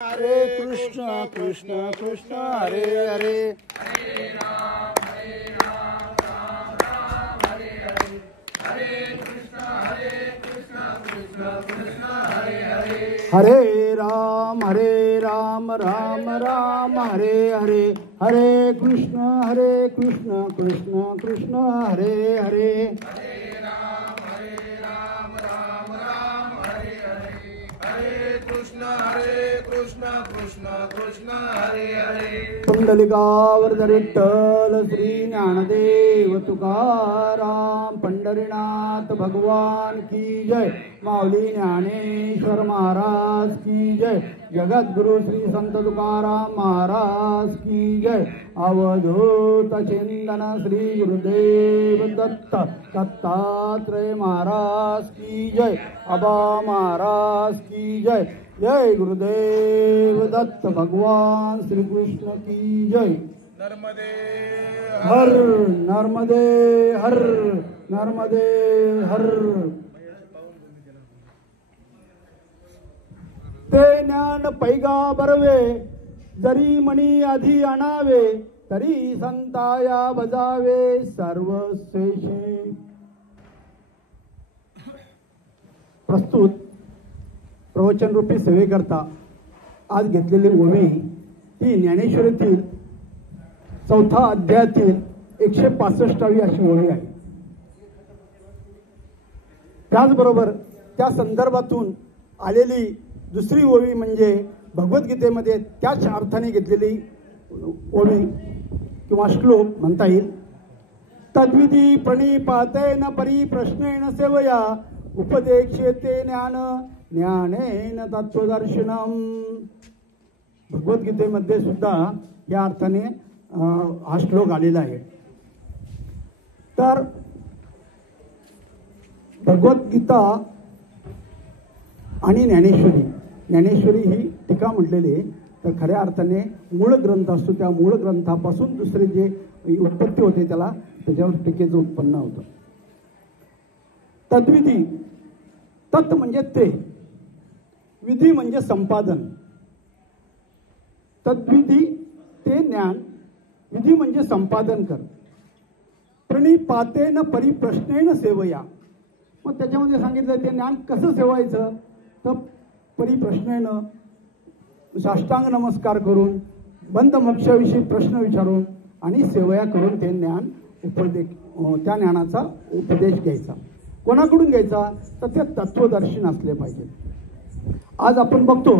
हरे कृष्ण कृष्ण कृष्ण हरे हरे, हरे राम राम राम हरे हरे, हरे कृष्ण कृष्ण कृष्ण हरे हरे, हरे राम राम राम हरे हरे, हरे कृष्ण कृष्ण कृष्ण हरे हरे, हरे राम राम राम हरे हरे, हरे कृष्ण कृष्ण हरे हरे. पुंडलिकावरद विठ्ठल श्री ज्ञानदेव तुकाराम पंढरीनाथ भगवान की जय. माऊली ज्ञानेश्वर महाराज की जय. जगद्गुरु श्री संत तुकाराम महाराज की जय. अवधूत चिंतन श्री गुरुदेव दत्त दत्तात्रेय महाराज की जय. अबा महाराज की जय. जय गुरुदेव दत्त भगवान श्री कृष्ण की जय. नर्मदे हर नर्मदे हर नर्मदे हर. ते ज्ञान पैगा बरवे, जरी मणी आधी आणावे, तरी संताया बजावे सर्वस्वेशी. प्रस्तुत प्रवचन रूपी सेवेकरता आज घेतलेली ओवी ही ज्ञानेश्वरीतील 4था अध्यायातील 165वी अशी ओवी आहे. त्याचबरोबर त्या संदर्भातून आलेली दुसरी ओवी म्हणजे भगवद्गीतेमध्ये त्याच अर्थाने घेतलेली ओवी किंवा श्लोक म्हणता येईल. तद्विधी प्रणिपातेन परिप्रश्नेन सेवया, उपदेक्ष्यते ज्ञान ज्ञानेन तत्वदर्शनम. भगवद्गीतेमध्ये सुद्धा या अर्थाने हा श्लोक आलेला आहे. तर भगवद्गीता आणि ज्ञानेश्वरी ही टीका म्हटलेली आहे. तर खऱ्या अर्थाने मूळ ग्रंथ असतो, त्या मूळ ग्रंथापासून दुसरे जे उत्पत्ती होते त्याला त्याच्यावर टीकेचं उत्पन्न होतं. तद्विधी, तत् म्हणजे ते, विधी म्हणजे संपादन. तद्विधी ते ज्ञान, विधी म्हणजे संपादन कर. प्रणिपातेन परिप्रश्नेन सेवया. मग त्याच्यामध्ये सांगितलं ते ज्ञान कसं सेवायचं, तर परिप्रश्नेनं साष्टांग नमस्कार करून, बंध मोक्षाविषयी प्रश्न विचारून आणि सेवया करून ते ज्ञान त्या ज्ञानाचा उपदेश घ्यायचा. कोणाकडून घ्यायचा, तर ते तत्वदर्शन असले पाहिजे. आज आपण बघतो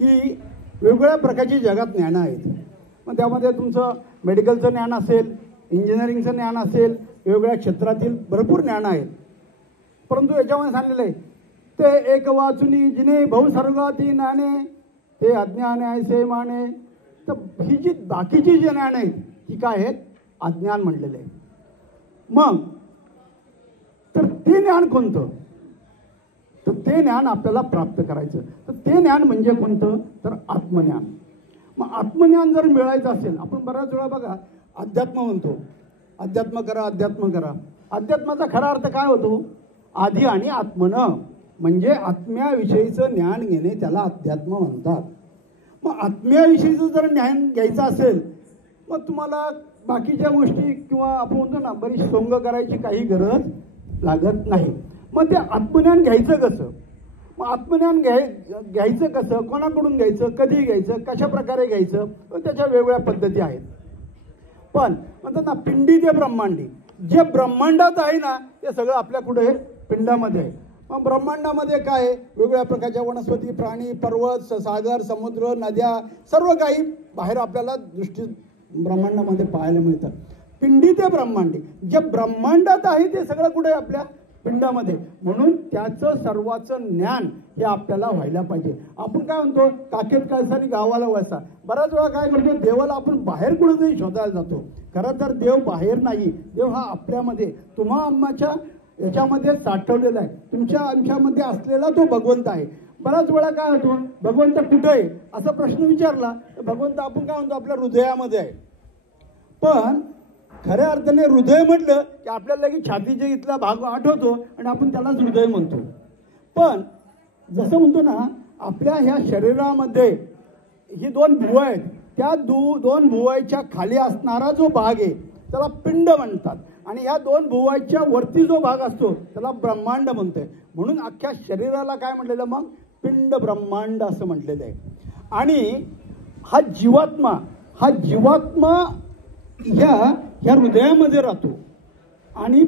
की वेगवेगळ्या प्रकारची जगात ज्ञानं आहेत. मग त्यामध्ये तुमचं मेडिकलचं ज्ञान असेल, इंजिनिअरिंगचं ज्ञान असेल, वेगवेगळ्या क्षेत्रातील भरपूर ज्ञान आहेत. परंतु याच्यामध्ये सांगलेलं आहे ते एक वाचुनी जिने बहुसर्गाती ज्ञाने, ते अज्ञान ऐसे माने. तर ही जी बाकीची जी ज्ञान आहेत ती काय आहेत, अज्ञान म्हणलेले आहे. मग तर ते ज्ञान कोणतं, तर ते ज्ञान आपल्याला प्राप्त करायचं. तर ते ज्ञान म्हणजे कोणतं, तर आत्मज्ञान. मग आत्मज्ञान जर मिळायचं असेल, आपण बऱ्याच वेळा बघा अध्यात्म म्हणतो, अध्यात्म करा अध्यात्म करा. अध्यात्माचा खरा अर्थ काय होतो, आधी आणि आत्मनं, म्हणजे आत्म्याविषयीचं ज्ञान घेणे त्याला अध्यात्म म्हणतात. मग आत्म्याविषयीचं जर ज्ञान घ्यायचं असेल, मग तुम्हाला बाकीच्या गोष्टी किंवा आपण म्हणतो ना बरीच सोंग करायची काही गरज लागत नाही. मग ते आत्मज्ञान घ्यायचं कसं, मग आत्मज्ञान घ्यायचं कसं, कोणाकडून घ्यायचं, कधी घ्यायचं, कशा प्रकारे घ्यायचं, त्याच्या वेगवेगळ्या पद्धती आहेत. पण म्हणतात ना पिंडी ते ब्रह्मांडी, जे ब्रह्मांडात आहे ना ते सगळं आपल्या कुठे पिंडामध्ये आहे. मग ब्रह्मांडामध्ये काय आहे, वेगवेगळ्या प्रकारच्या वनस्पती, प्राणी, पर्वत, सागर, समुद्र, नद्या, सर्व काही बाहेर आपल्याला ब्रह्मांडामध्ये पाहायला मिळतं. पिंडी ते ब्रह्मांडी, जे ब्रह्मांडात आहे ते सगळं कुठे आपल्या पिंडामध्ये. म्हणून त्याचं सर्वाचं ज्ञान हे आपल्याला व्हायला पाहिजे. आपण काय म्हणतो काखेत कळसानी गावाला वळसा. बऱ्याच वेळा काय करतो, देवाला आपण बाहेर कुठेतरी शोधायला जातो. खरं तर देव बाहेर नाही, देव हा आपल्यामध्ये तुम्हा आम्हाच्या याच्यामध्ये साठवलेला आहे. तुमच्या आमच्यामध्ये असलेला तो भगवंत आहे. बऱ्याच वेळा काय होतो, भगवंत कुठे आहे असा प्रश्न विचारला तर भगवंत आपण काय म्हणतो आपल्या हृदयामध्ये आहे. पण खऱ्या अर्थाने हृदय म्हटलं की आपल्याला की छातीच्या इथला भाग आठवतो आणि आपण त्यालाच हृदय म्हणतो. पण जसं म्हणतो ना आपल्या ह्या शरीरामध्ये ही दोन भुवं आहेत, त्या दोन भुवयाच्या खाली असणारा जो भाग आहे त्याला पिंड म्हणतात आणि ह्या दोन भुवयाच्या वरती जो भाग असतो त्याला ब्रह्मांड म्हणतोय. म्हणून अख्ख्या शरीराला काय म्हटलेलं मग पिंड ब्रह्मांड असं म्हटलेलं आहे. आणि हा जीवात्मा ह्या हृदयामध्ये राहतो आणि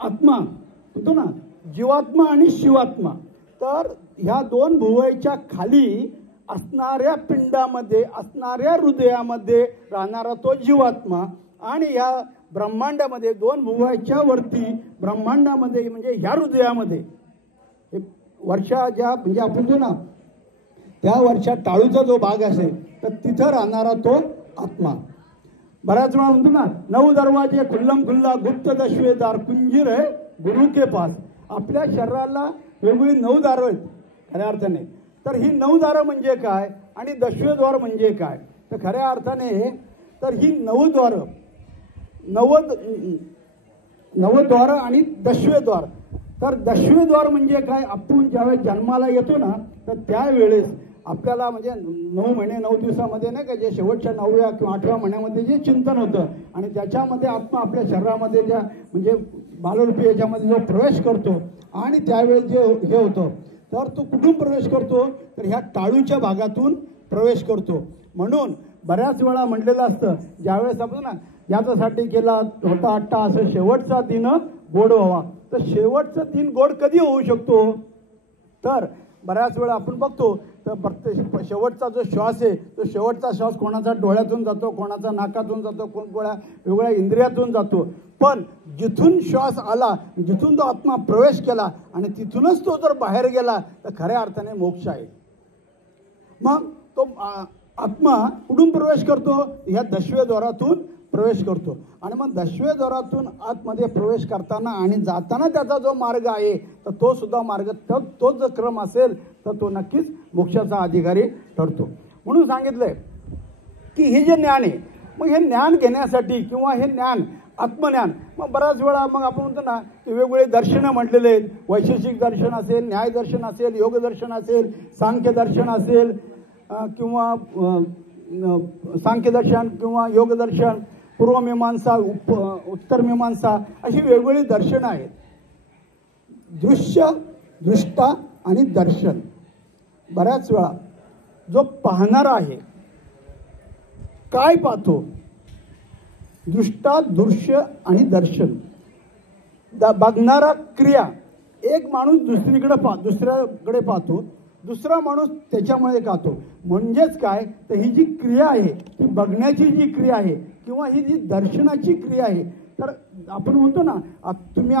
आत्मा म्हणतो ना जीवात्मा आणि शिवात्मा. तर ह्या दोन भुवयाच्या खाली असणाऱ्या पिंडामध्ये असणाऱ्या हृदयामध्ये राहणारा तो जीवात्मा आणि ह्या ब्रह्मांडामध्ये दोन भुवयाच्या वरती ब्रह्मांडामध्ये म्हणजे ह्या हृदयामध्ये वर्षा ज्या म्हणजे आपण जो ना त्या वर्षा टाळूचा जो भाग असेल तर तिथं राहणारा तो आत्मा. बऱ्याच वेळा म्हणतो ना 9 दरवाजे खुल्लम खुल्ला गुप्त दशवेदार कुंजीर आहे गुरु के पास. आपल्या शरीराला वेगवेगळी 9 दारं आहेत खऱ्या अर्थाने. तर ही 9 दारं म्हणजे काय आणि दशवेद्वार म्हणजे काय तर खऱ्या अर्थाने तर ही 9 द्वारं 9 द्वार आणि दशवेद्वार. तर दशवेद्वार म्हणजे काय आपण ज्यावेळेस जन्माला येतो ना तर त्यावेळेस आपल्याला म्हणजे 9 महिने 9 दिवसामध्ये नाही का जे शेवटच्या 9व्या किंवा 8व्या महिन्यामध्ये जे चिंतन होतं आणि त्याच्यामध्ये आत्मा आपल्या शरीरामध्ये ज्या म्हणजे बालरूपी याच्यामध्ये जो प्रवेश करतो आणि त्यावेळेस जे हे होतं तर तो कुठून प्रवेश करतो तर ह्या टाळूच्या भागातून प्रवेश करतो. म्हणून बऱ्याच वेळा म्हटलेलं असतं ज्यावेळेस आपण ना याच्यासाठी केला होता अट्टा असं शेवटचा दिन गोड व्हावा. तर शेवटचा दिन गोड कधी होऊ शकतो तर बऱ्याच वेळा आपण बघतो तर शेवटचा जो श्वास आहे तो शेवटचा श्वास कोणाचा डोळ्यातून जातो कोणाचा नाकातून जातो कोण वेगवेगळ्या इंद्रियातून जातो. पण जिथून श्वास आला जिथून तो आत्मा प्रवेश केला आणि तिथूनच तो जर बाहेर गेला तर खऱ्या अर्थाने मोक्ष आहे. मग तो आत्मा कुठून प्रवेश करतो ह्या दशवेद्वारातून प्रवेश करतो आणि मग दशवेद्वारातून आतमध्ये प्रवेश करताना आणि जाताना त्याचा जो मार्ग आहे तर तो सुद्धा मार्ग तोच जर क्रम असेल तर तो नक्कीच मोक्षाचा अधिकारी ठरतो. म्हणून सांगितलंय की हे जे ज्ञान आहे मग हे ज्ञान घेण्यासाठी किंवा हे ज्ञान आत्मज्ञान मग बऱ्याच वेळा मग आपण म्हणतो ना की वेगवेगळे दर्शनं म्हटलेले आहेत. वैशेषिक दर्शन असेल न्याय दर्शन असेल योग दर्शन असेल सांख्य दर्शन असेल किंवा सांख्य दर्शन किंवा योग दर्शन पूर्वमीमांसा उत्तर मीमांसा अशी वेगवेगळी दर्शनं आहेत. दृश्य दृष्टा आणि दर्शन. बऱ्याच वेळा जो पाहणारा आहे काय पाहतो दृष्टा दृश्य आणि दर्शन. बघणारा क्रिया एक माणूस दुसऱ्याकडे पाहतो दुसरा माणूस त्याच्यामुळे पाहतो. म्हणजेच काय तर ही जी क्रिया आहे ती बघण्याची जी क्रिया आहे किंवा ही जी दर्शनाची क्रिया आहे तर आपण म्हणतो ना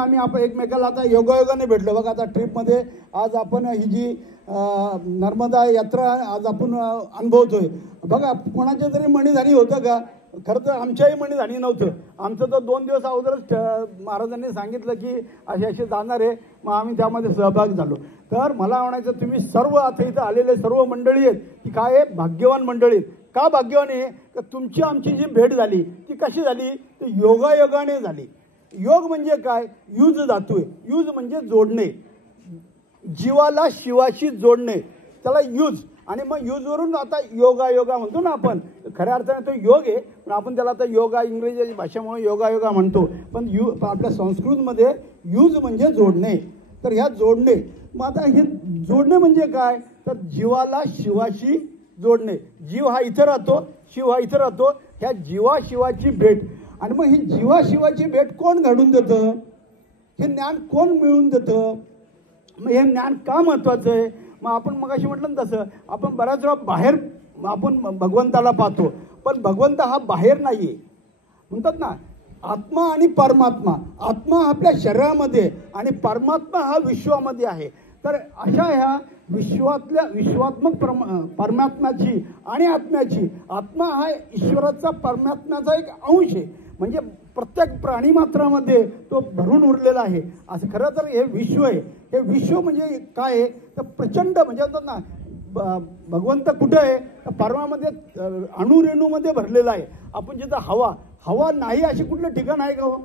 आम्ही आपण एकमेकाला आता योगायोगाने भेटलो बघा. आता ट्रिपमध्ये आज आपण ही जी नर्मदा यात्रा आज आपण अनुभवतोय बघा. कोणाच्या तरी मणीधानी होतं का खरं तर आमच्याही मणीधानी नव्हतं. आमचं तर 2 दिवस अगोदरच महाराजांनी सांगितलं की असे जाणार आहे मग आम्ही त्यामध्ये सहभाग झालो. तर मला म्हणायचं तुम्ही सर्व आता इथं आलेले सर्व मंडळी आहेत की काय आहे भाग्यवान मंडळी आहेत. का भाग्यवान आहे तर तुमची आमची जी भेट झाली ती कशी झाली तर योगायोगाने झाली. योग म्हणजे काय युज धातू आहे. युज म्हणजे जोडणे जीवाला शिवाशी जोडणे त्याला युज. आणि मग युजवरून आता योगा म्हणतो ना आपण खऱ्या अर्थाने तो योग आहे पण आपण त्याला आता योगा इंग्रजी भाषेमुळे योगा म्हणतो पण आपल्या संस्कृतमध्ये युज म्हणजे जोडणे. तर ह्या जोडणे मग आता हे जोडणे म्हणजे काय तर जीवाला शिवाशी जोडणे. जीव हा इथं राहतो शिव हा इथं राहतो. ह्या जीवाशिवाची भेट. आणि मग ही जीवाशिवाची भेट कोण घडून देतं हे ज्ञान कोण मिळवून देतं. मग हे ज्ञान का महत्वाचं आहे मग आपण मगाशी म्हटलं ना तसं आपण बऱ्याच वेळा बाहेर आपण भगवंताला पाहतो पण भगवंत हा बाहेर नाही आहे. म्हणतात ना आत्मा आणि परमात्मा. आत्मा आपल्या शरीरामध्ये आणि परमात्मा हा विश्वामध्ये आहे. तर अशा ह्या विश्वात्मक परमात्म्याची आणि आत्म्याची आत्मा हा ईश्वराचा परमात्म्याचा एक अंश आहे. म्हणजे प्रत्येक प्राणीमात्रामध्ये तो भरून उरलेला आहे. असं खरं तर हे विश्व आहे. हे विश्व म्हणजे काय आहे तर प्रचंड म्हणजे म्हणतात ना भगवंत कुठं आहे तर परमामध्ये अणुरेणूमध्ये भरलेला आहे. आपण जिथं हवा नाही अशी कुठलं ठिकाण आहे का हो.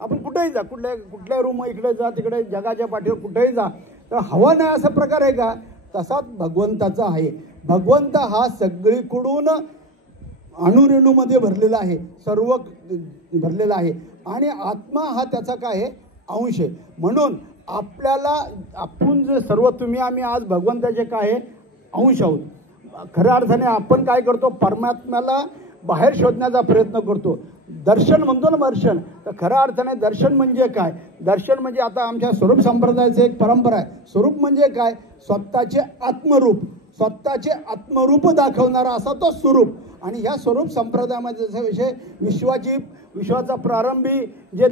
आपण कुठेही जा कुठल्या रूम इकडे जा तिकडे जगाच्या पाठीवर कुठेही जा तर हवा नाही असा प्रकार आहे का. तसाच भगवंताचा आहे. भगवंत हा सगळीकडून अणुरेणूमध्ये भरलेला आहे, सर्व भरलेला आहे आणि आत्मा हा त्याचा काय आहे, अंश आहे. म्हणून आपल्याला आपण जे सर्व तुम्ही आम्ही आज भगवंताचे काय आहे, अंश आहोत. खऱ्या अर्थाने आपण काय करतो, परमात्म्याला बाहेर शोधण्याचा प्रयत्न करतो. दर्शन म्हणतो ना, दर्शन. तर खऱ्या अर्थाने दर्शन म्हणजे काय, दर्शन म्हणजे आता आमच्या स्वरूप संप्रदायाचं एक परंपरा आहे. स्वरूप म्हणजे काय, स्वतःचे आत्मरूप, स्वतःचे आत्मरूप दाखवणारा असा तो स्वरूप. आणि ह्या स्वरूप संप्रदायामध्ये जसा विषय विश्वाचा प्रारंभी जे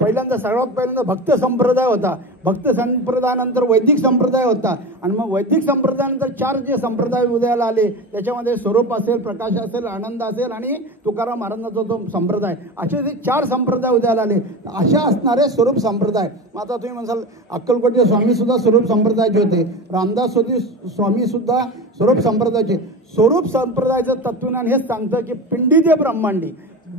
पहिल्यांदा सर्वात पहिल्यांदा भक्त संप्रदाय होता. भक्त संप्रदायानंतर वैदिक संप्रदाय होता आणि मग वैदिक संप्रदायानंतर 4 जे संप्रदाय उदयाला आले त्याच्यामध्ये स्वरूप असेल, प्रकाश असेल, आनंद असेल आणि तुकाराम महाराजांचा जो संप्रदाय, असे जे 4 संप्रदाय उदयाला आले. अशा असणारे स्वरूप संप्रदाय. मग आता तुम्ही म्हणाल अक्कलकोटचे स्वामीसुद्धा स्वरूप संप्रदायाचे होते, रामदास स्वामीसुद्धा स्वरूप संप्रदायाचे. स्वरूप संप्रदायाचं तत्वज्ञान हेच सांगतं की पिंडी ते ब्रह्मांडी,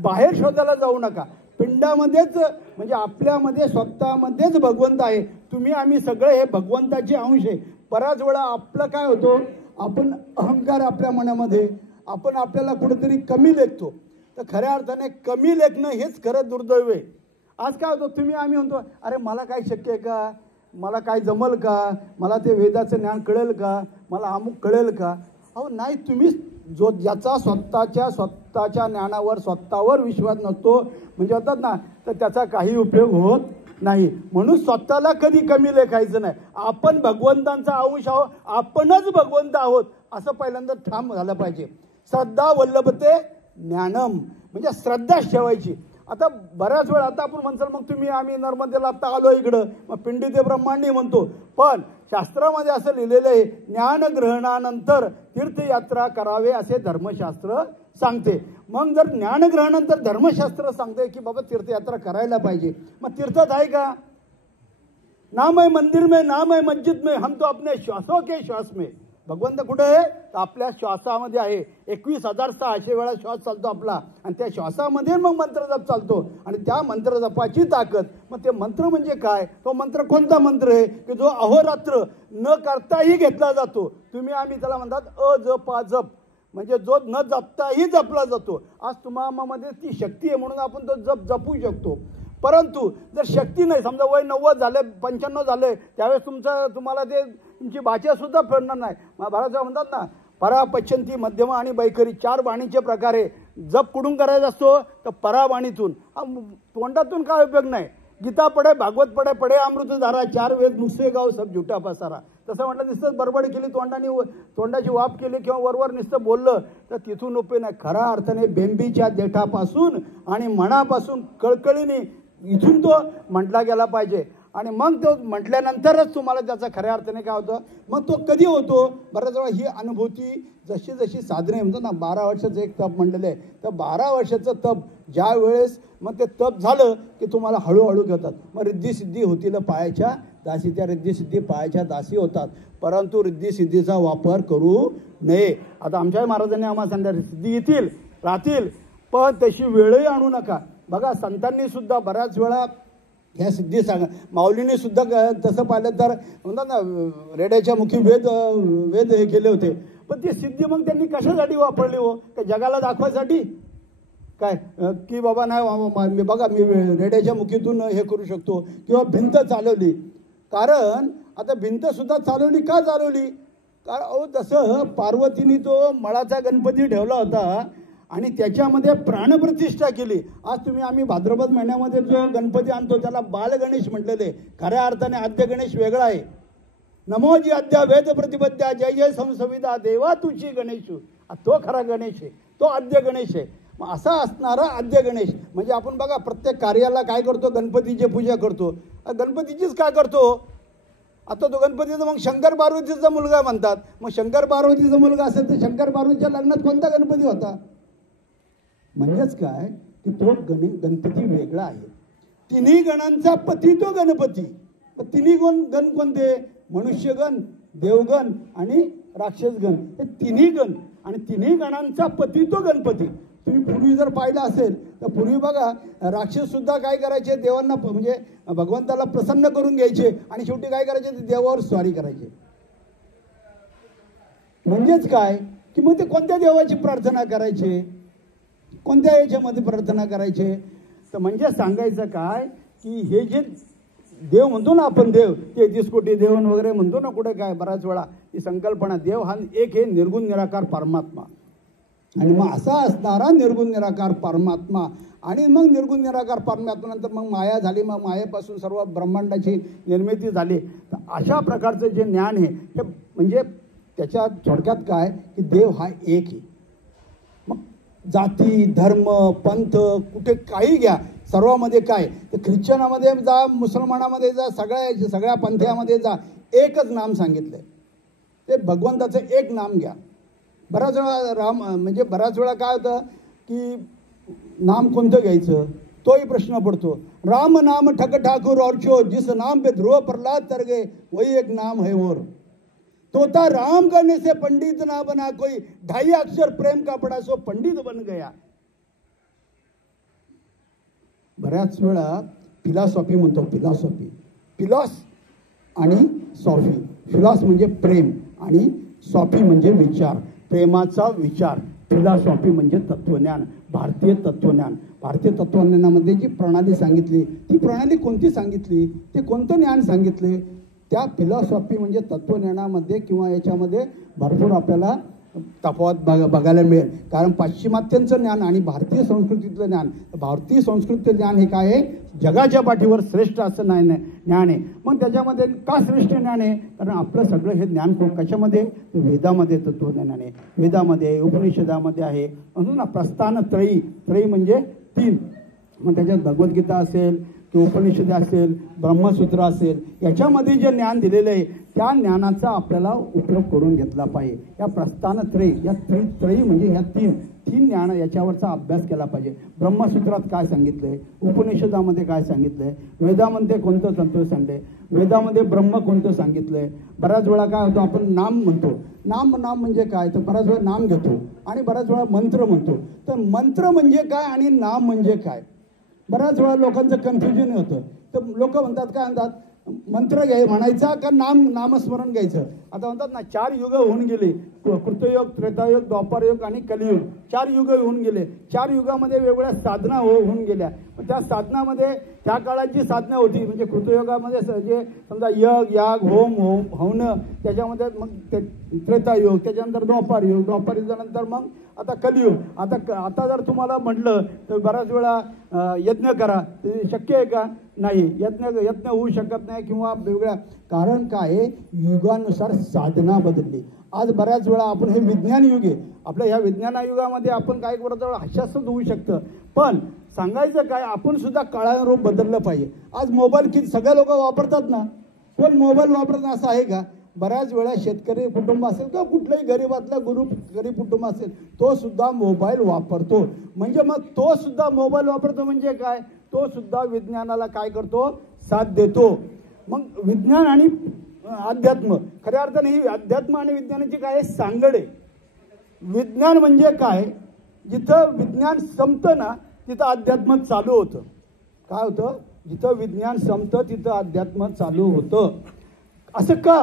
बाहेर शोधायला जाऊ नका. पिंडामध्येच म्हणजे आपल्यामध्ये स्वतःमध्येच भगवंत आहे. तुम्ही आम्ही सगळे हे भगवंताचे अंश आहे. बऱ्याच वेळा आपलं काय होतो, आपण अहंकार आपल्या मनामध्ये, आपण आपल्याला कुठेतरी कमी लेखतो. तर खऱ्या अर्थाने कमी लेखणं हेच खरं दुर्दैव आहे. आज काय होतं, तुम्ही आम्ही म्हणतो अरे मला काय शक्य आहे का, मला काय जमल का, मला ते वेदाचं ज्ञान कळेल का, मला अमुक कळेल का. अहो नाही, तुम्ही जो ज्याचा स्वतःच्या ज्ञानावर स्वतःवर विश्वास नसतो म्हणजे होतात ना, तर त्याचा काही उपयोग होत नाही. म्हणून स्वतःला कधी कमी लेखायचं नाही. आपण भगवंतांचा अंश आहोत, आपणच भगवंत आहोत असं पहिल्यांदा ठाम झालं पाहिजे. श्रद्धा वल्लभते ज्ञानम, म्हणजे श्रद्धा ठेवायची. आता बऱ्याच वेळ आता आपण म्हणसाल मग तुम्ही आम्ही नर्मदेला आता आलो इकडं, मग पिंडी ते ब्रह्मांडी म्हणतो. पण शास्त्रामध्ये असं लिहिलेलं आहे, ज्ञानग्रहणानंतर तीर्थयात्रा करावे असे धर्मशास्त्र सांगते. मग जर ज्ञानग्रहणानंतर धर्मशास्त्र सांगते की बाबा तीर्थयात्रा करायला पाहिजे, मग तीर्थात आहे का, नाम है मंदिर में, नाम है मस्जिद में, हम तो अपने श्वासों के श्वास में. भगवंत कुठे आहे, तर आपल्या श्वासामध्ये आहे. 21,600 वेळा श्वास चालतो आपला आणि त्या श्वासामध्ये मग मंत्रजप चालतो आणि त्या मंत्रजपाची ताकद. मग ते मंत्र म्हणजे काय, तो मंत्र कोणता मंत्र आहे की जो अहोरात्र न करताही घेतला जातो. तुम्ही आम्ही त्याला म्हणतात अजपाजप, म्हणजे जो न जपताही जपला जातो. आज तुम्हामध्ये ती शक्ती आहे म्हणून आपण तो जपू शकतो. परंतु जर शक्ती नाही, समजा वय 90 झाले, 95 झाले, त्यावेळेस तुम्हाला ते तुमची भाषासुद्धा फिरणार नाही. महाभारतात म्हणतात ना, परा पश्चंती मध्यम आणि बैखरी 4 बाणीचे प्रकारे जप कुठून करायचा असतो, तर पराबाणीतून. तोंडातून काय उपयोग नाही. गीता पडे, भागवत पडे, पडे अमृतधारा, 4 वेद नुसते गाव सब झुटा पसारा. तसं म्हटलं नुसतं बडबड केली, तोंडाची वाफ केली किंवा वरवर नुसतं बोललं तर तिथून उपयोग नाही. खऱ्या अर्थाने बेंबीच्या देठापासून आणि मनापासून कळकळीने इथून तो म्हटला गेला पाहिजे. आणि मग तो म्हटल्यानंतरच तुम्हाला त्याचा खऱ्या अर्थाने काय होतं, मग तो कधी होतो. बऱ्याच वेळा ही अनुभूती जशी जशी साधने म्हणतो ना, 12 वर्षाचं एक तप म्हणलेलं आहे, तर 12 वर्षाचं तप ज्या वेळेस मग ते तप झालं की तुम्हाला हळूहळू घेतात. मग रिद्धिसिद्धी होतील पायाच्या दासी, त्या रिद्धिसिद्धी पायाच्या दासी होतात. परंतु रिद्धिसिद्धीचा वापर करू नये. आता आमच्या महाराजांनी आम्हाला सांगितलं सिद्धी येतील राहतील, पण तशी वेळही आणू नका. बघा संतांनी सुद्धा बऱ्याच वेळा ह्या सिद्धी सांगा, माऊलीने सुद्धा तसं पाहिलं तर म्हणतात ना, रेड्याच्या मुखी वेद हे केले होते. पण ती सिद्धी मग त्यांनी कशासाठी वापरली हो, का जगाला दाखवायसाठी काय, की बाबा नाही बघा मी रेड्याच्या मुखीतून हे करू शकतो, किंवा भिंत चालवली. कारण आता भिंत सुद्धा चालवली का चालवली, कारण जसं पार्वतीने तो मळाचा गणपती ठेवला होता आणि त्याच्यामध्ये प्राणप्रतिष्ठा केली. आज तुम्ही आम्ही भाद्रपद महिन्यामध्ये जो गणपती आणतो त्याला बाल गणेश म्हटलेले. खऱ्या अर्थाने आद्य गणेश वेगळा आहे. नमोजी आद्या वेद प्रतिपद्या जय जय संसविता देवा तुझी गणेश, तो खरा गणेश आहे, तो आद्य गणेश आहे. मग असा असणारा आद्य गणेश म्हणजे आपण बघा प्रत्येक कार्याला काय करतो, गणपतीची पूजा करतो. गणपतीचीच काय करतो, आता तो गणपतीचा मग शंकर पार्वतीचा मुलगा म्हणतात. मग शंकर पार्वतीचा मुलगा असेल तर शंकर पार्वतीच्या लग्नात कोणता गणपती होता. म्हणजेच काय की तो गणपती वेगळा आहे. तिन्ही गणांचा पती तो गणपती. तिन्ही गण कोणते, मनुष्यगण, देवगण आणि राक्षसगण, हे तिन्ही गण आणि तिन्ही गणांचा पती तो गणपती. तुम्ही पूर्वी जर पाहिलं असेल तर पूर्वी बघा राक्षस सुद्धा काय करायचे, देवांना म्हणजे भगवंताला प्रसन्न करून घ्यायचे आणि शेवटी काय करायचे, ते देवावर स्वारी करायचे. म्हणजेच काय की मग ते कोणत्या देवाची प्रार्थना करायची, कोणत्या याच्यामध्ये प्रार्थना करायचे. तर म्हणजे सांगायचं काय की हे जे देव म्हणतो ना आपण, देव 33 कोटी देव वगैरे म्हणतो ना कुठे, काय बराच वेळा ही संकल्पना, देव हा एक हे निर्गुण निराकार परमात्मा. आणि मग असा असणारा निर्गुण निराकार परमात्मा, आणि मग निर्गुण निराकार परमात्म्यानंतर मग माया झाली, मग मायेपासून सर्व ब्रह्मांडाची निर्मिती झाली. तर अशा प्रकारचं जे ज्ञान आहे हे म्हणजे त्याच्या थोडक्यात काय की देव हा एक आहे. मग जाती धर्म पंथ कुठे काही घ्या, सर्वामध्ये काय, तर ख्रिश्चनामध्ये जा, मुसलमानामध्ये जा, सगळ्या पंथामध्ये जा, एकच नाम सांगितलंय, ते भगवंताचं एक नाम घ्या. बऱ्याच वेळा म्हणजे बऱ्याच वेळा काय होतं की नाम कोणतं घ्यायचं तोही प्रश्न पडतो. राम नाम ठक ठाकुर और छो, जिस नाम पे ध्रुव प्रहलाद तर गए वही एक नाम है और. तोता राम करने से पंडित ना बना कोई, 2.5 अक्षर प्रेम का पड़ा सो पंडित बन गया. बऱ्याच वेळा फिलॉसॉफी म्हणतो, फिलॉस आणि सॉफी. फिलॉस म्हणजे प्रेम आणि सॉफी म्हणजे विचार, प्रेमाचा विचार. फिलॉसॉफी म्हणजे तत्वज्ञान, भारतीय तत्वज्ञान. भारतीय तत्वज्ञानामध्ये जी प्रणाली सांगितली, ती प्रणाली कोणती सांगितली, ते कोणतं ज्ञान सांगितले, त्या फिलॉसॉफी म्हणजे तत्वज्ञानामध्ये किंवा याच्यामध्ये भरपूर आपल्याला तफावत बघायला मिळेल. कारण पाश्चिमात्यांचं ज्ञान आणि भारतीय संस्कृतीतलं ज्ञान, भारतीय संस्कृतीचं ज्ञान हे काय आहे, जगाच्या पाठीवर श्रेष्ठ असं ज्ञान आहे. मग त्याच्यामध्ये का श्रेष्ठ ज्ञान आहे, कारण आपलं सगळं हे ज्ञान कशामध्ये, वेदामध्ये तत्वज्ञानाने, वेदामध्ये उपनिषदामध्ये आहे. म्हणून ना प्रस्थान त्रयी म्हणजे 3. मग त्याच्यात भगवद्गीता असेल किंवा उपनिषद असेल, ब्रह्मसूत्र असेल, याच्यामध्ये जे ज्ञान दिलेलं आहे त्या ज्ञानाचा आपल्याला उपयोग करून घेतला पाहिजे. या प्रस्थान त्रयी, या त्रयी म्हणजे ह्या 3 ज्ञान, याच्यावरचा अभ्यास केला पाहिजे. ब्रह्मसूत्रात काय सांगितलंय, उपनिषदामध्ये काय सांगितलंय, वेदामध्ये कोणतं तंत्र सांगलंय, वेदामध्ये ब्रह्म कोणतं सांगितलंय. बऱ्याच वेळा काय होतं, आपण नाम म्हणतो, नाम म्हणजे काय, तर बऱ्याच वेळा नाम घेतो आणि बऱ्याच वेळा मंत्र म्हणतो. तर मंत्र म्हणजे काय आणि नाम म्हणजे काय, बऱ्याच वेळा लोकांचं कन्फ्युजन होतं. तर लोक म्हणतात, काय म्हणतात, मंत्र म्हणायचा का नामस्मरण घ्यायचं. आता म्हणतात ना 4 युग होऊन गेले, कृतयुग, त्रेतायुग, द्वापारयुग आणि कलियुग, 4 युग होऊन गेले. 4 युगामध्ये वेगवेगळ्या साधना होऊन गेल्या. त्या साधनामध्ये त्या काळात जी साधना होती, म्हणजे कृतयुगामध्ये जे समजा यग याग होम होणं, त्याच्यामध्ये मग त्रेतायुग, त्याच्यानंतर द्वापारयुगानंतर मग आता कलियुग. आता जर तुम्हाला म्हटलं तर बऱ्याच वेळा यज्ञ करा, ते शक्य आहे का, नाही, यज्ञ होऊ शकत नाही किंवा वेगळ्या. कारण काय, युगानुसार साधना बदलली. आज बऱ्याच वेळा आपण हे विज्ञान युग आहे, आपल्या ह्या विज्ञानायुगामध्ये आपण काय करतो, हास्यास्पद होऊ शकतं. पण सांगायचं काय, आपण सुद्धा काळानुरूप बदललं पाहिजे. आज मोबाईल किती सगळे लोक वापरतात ना, पण मोबाईल वापरतात असं आहे का. बऱ्याच वेळा शेतकरी कुटुंब असेल किंवा कुठल्याही गरीबातला गरीब कुटुंब असेल, तो सुद्धा मोबाईल वापरतो. म्हणजे मग तो सुद्धा मोबाईल वापरतो म्हणजे काय, तो सुद्धा विज्ञानाला काय करतो, साथ देतो. मग विज्ञान आणि अध्यात्म, खऱ्या अर्थाने ही अध्यात्म आणि विज्ञानाची काय सांगड आहे. विज्ञान म्हणजे काय, जिथं विज्ञान संपतं ना तिथं अध्यात्म चालू होतं. काय होतं, जिथं विज्ञान संपतं तिथं अध्यात्म चालू होतं. असं का,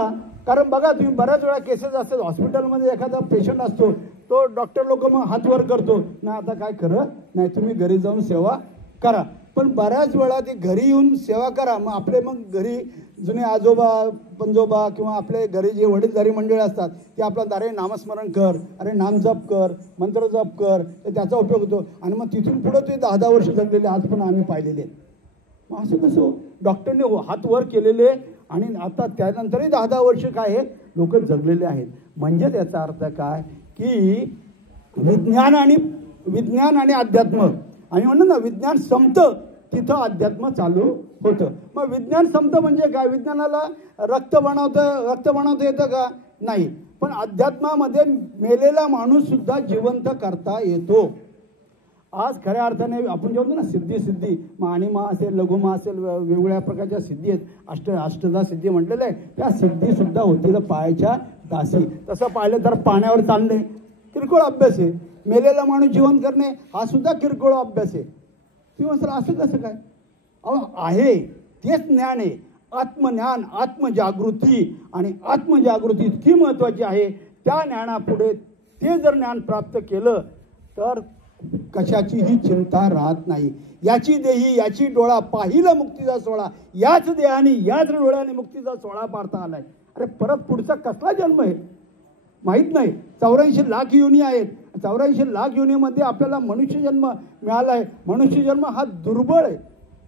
कारण बघा तुम्ही बऱ्याच वेळा केसेस असतात, हॉस्पिटलमध्ये एखादा पेशंट असतो, तो डॉक्टर लोक मग हात वर करतो ना, आता काय खरं नाही, तुम्ही घरी जाऊन सेवा करा. पण बऱ्याच वेळा ते घरी येऊन सेवा करा, मग आपले मग घरी जुने आजोबा पंजोबा किंवा आपले घरी जे वडीलधारी मंडळी असतात ते आपल्याला, अरे नामस्मरण कर, अरे नाम जप कर, मंत्र जप कर, तर त्याचा उपयोग होतो. आणि मग तिथून पुढं ते 10-10 वर्ष जगलेले आज पण आम्ही पाहिलेले आहेत. मग असं कसं, डॉक्टरने हात वर केलेले आणि आता त्यानंतरही 10-10 वर्ष काय आहे लोक जगलेले आहेत. म्हणजे त्याचा अर्थ काय की विज्ञान आणि अध्यात्म, आणि म्हणून ना विज्ञान संपतं तिथं अध्यात्म चालू होतं. मग विज्ञान संपतं म्हणजे काय, विज्ञानाला रक्त बनवता येतं का, नाही. पण अध्यात्मामध्ये मेलेला माणूस सुद्धा जिवंत करता येतो. आज खऱ्या अर्थाने आपण जे म्हणतो ना सिद्धी मग आणिमा असेल, लघुमा असेल, वेगवेगळ्या प्रकारच्या सिद्धी आहेत, अष्टदा सिद्धी म्हटलेलं आहे. त्या सिद्धी सुद्धा होतील पायाच्या दासी. तसं पाहिलं तर पाण्यावर चालणे किरकोळ अभ्यास आहे, मेलेला माणूस जिवंत करणे हा सुद्धा किरकोळ अभ्यास आहे. तुम्ही म्हणाल असं कसं काय, आहे तेच ज्ञान आहे. आत्मज्ञान, आत्मजागृती, आणि आत्मजागृती इतकी महत्त्वाची आहे त्या ज्ञानापुढे ते जर ज्ञान प्राप्त केलं तर कशाचीही चिंता राहत नाही. याची देही याची डोळा पाहिलं मुक्तीचा सोहळा, याच देहाने याच डोळ्याने मुक्तीचा सोहळा पारता आलाय. अरे परत पुढचा कसला जन्म आहे माहीत नाही. 84 लाख योनी आहेत. 84 लाख योनीमध्ये आपल्याला मनुष्य जन्म मिळालाय. मनुष्य जन्म हा दुर्बळ आहे.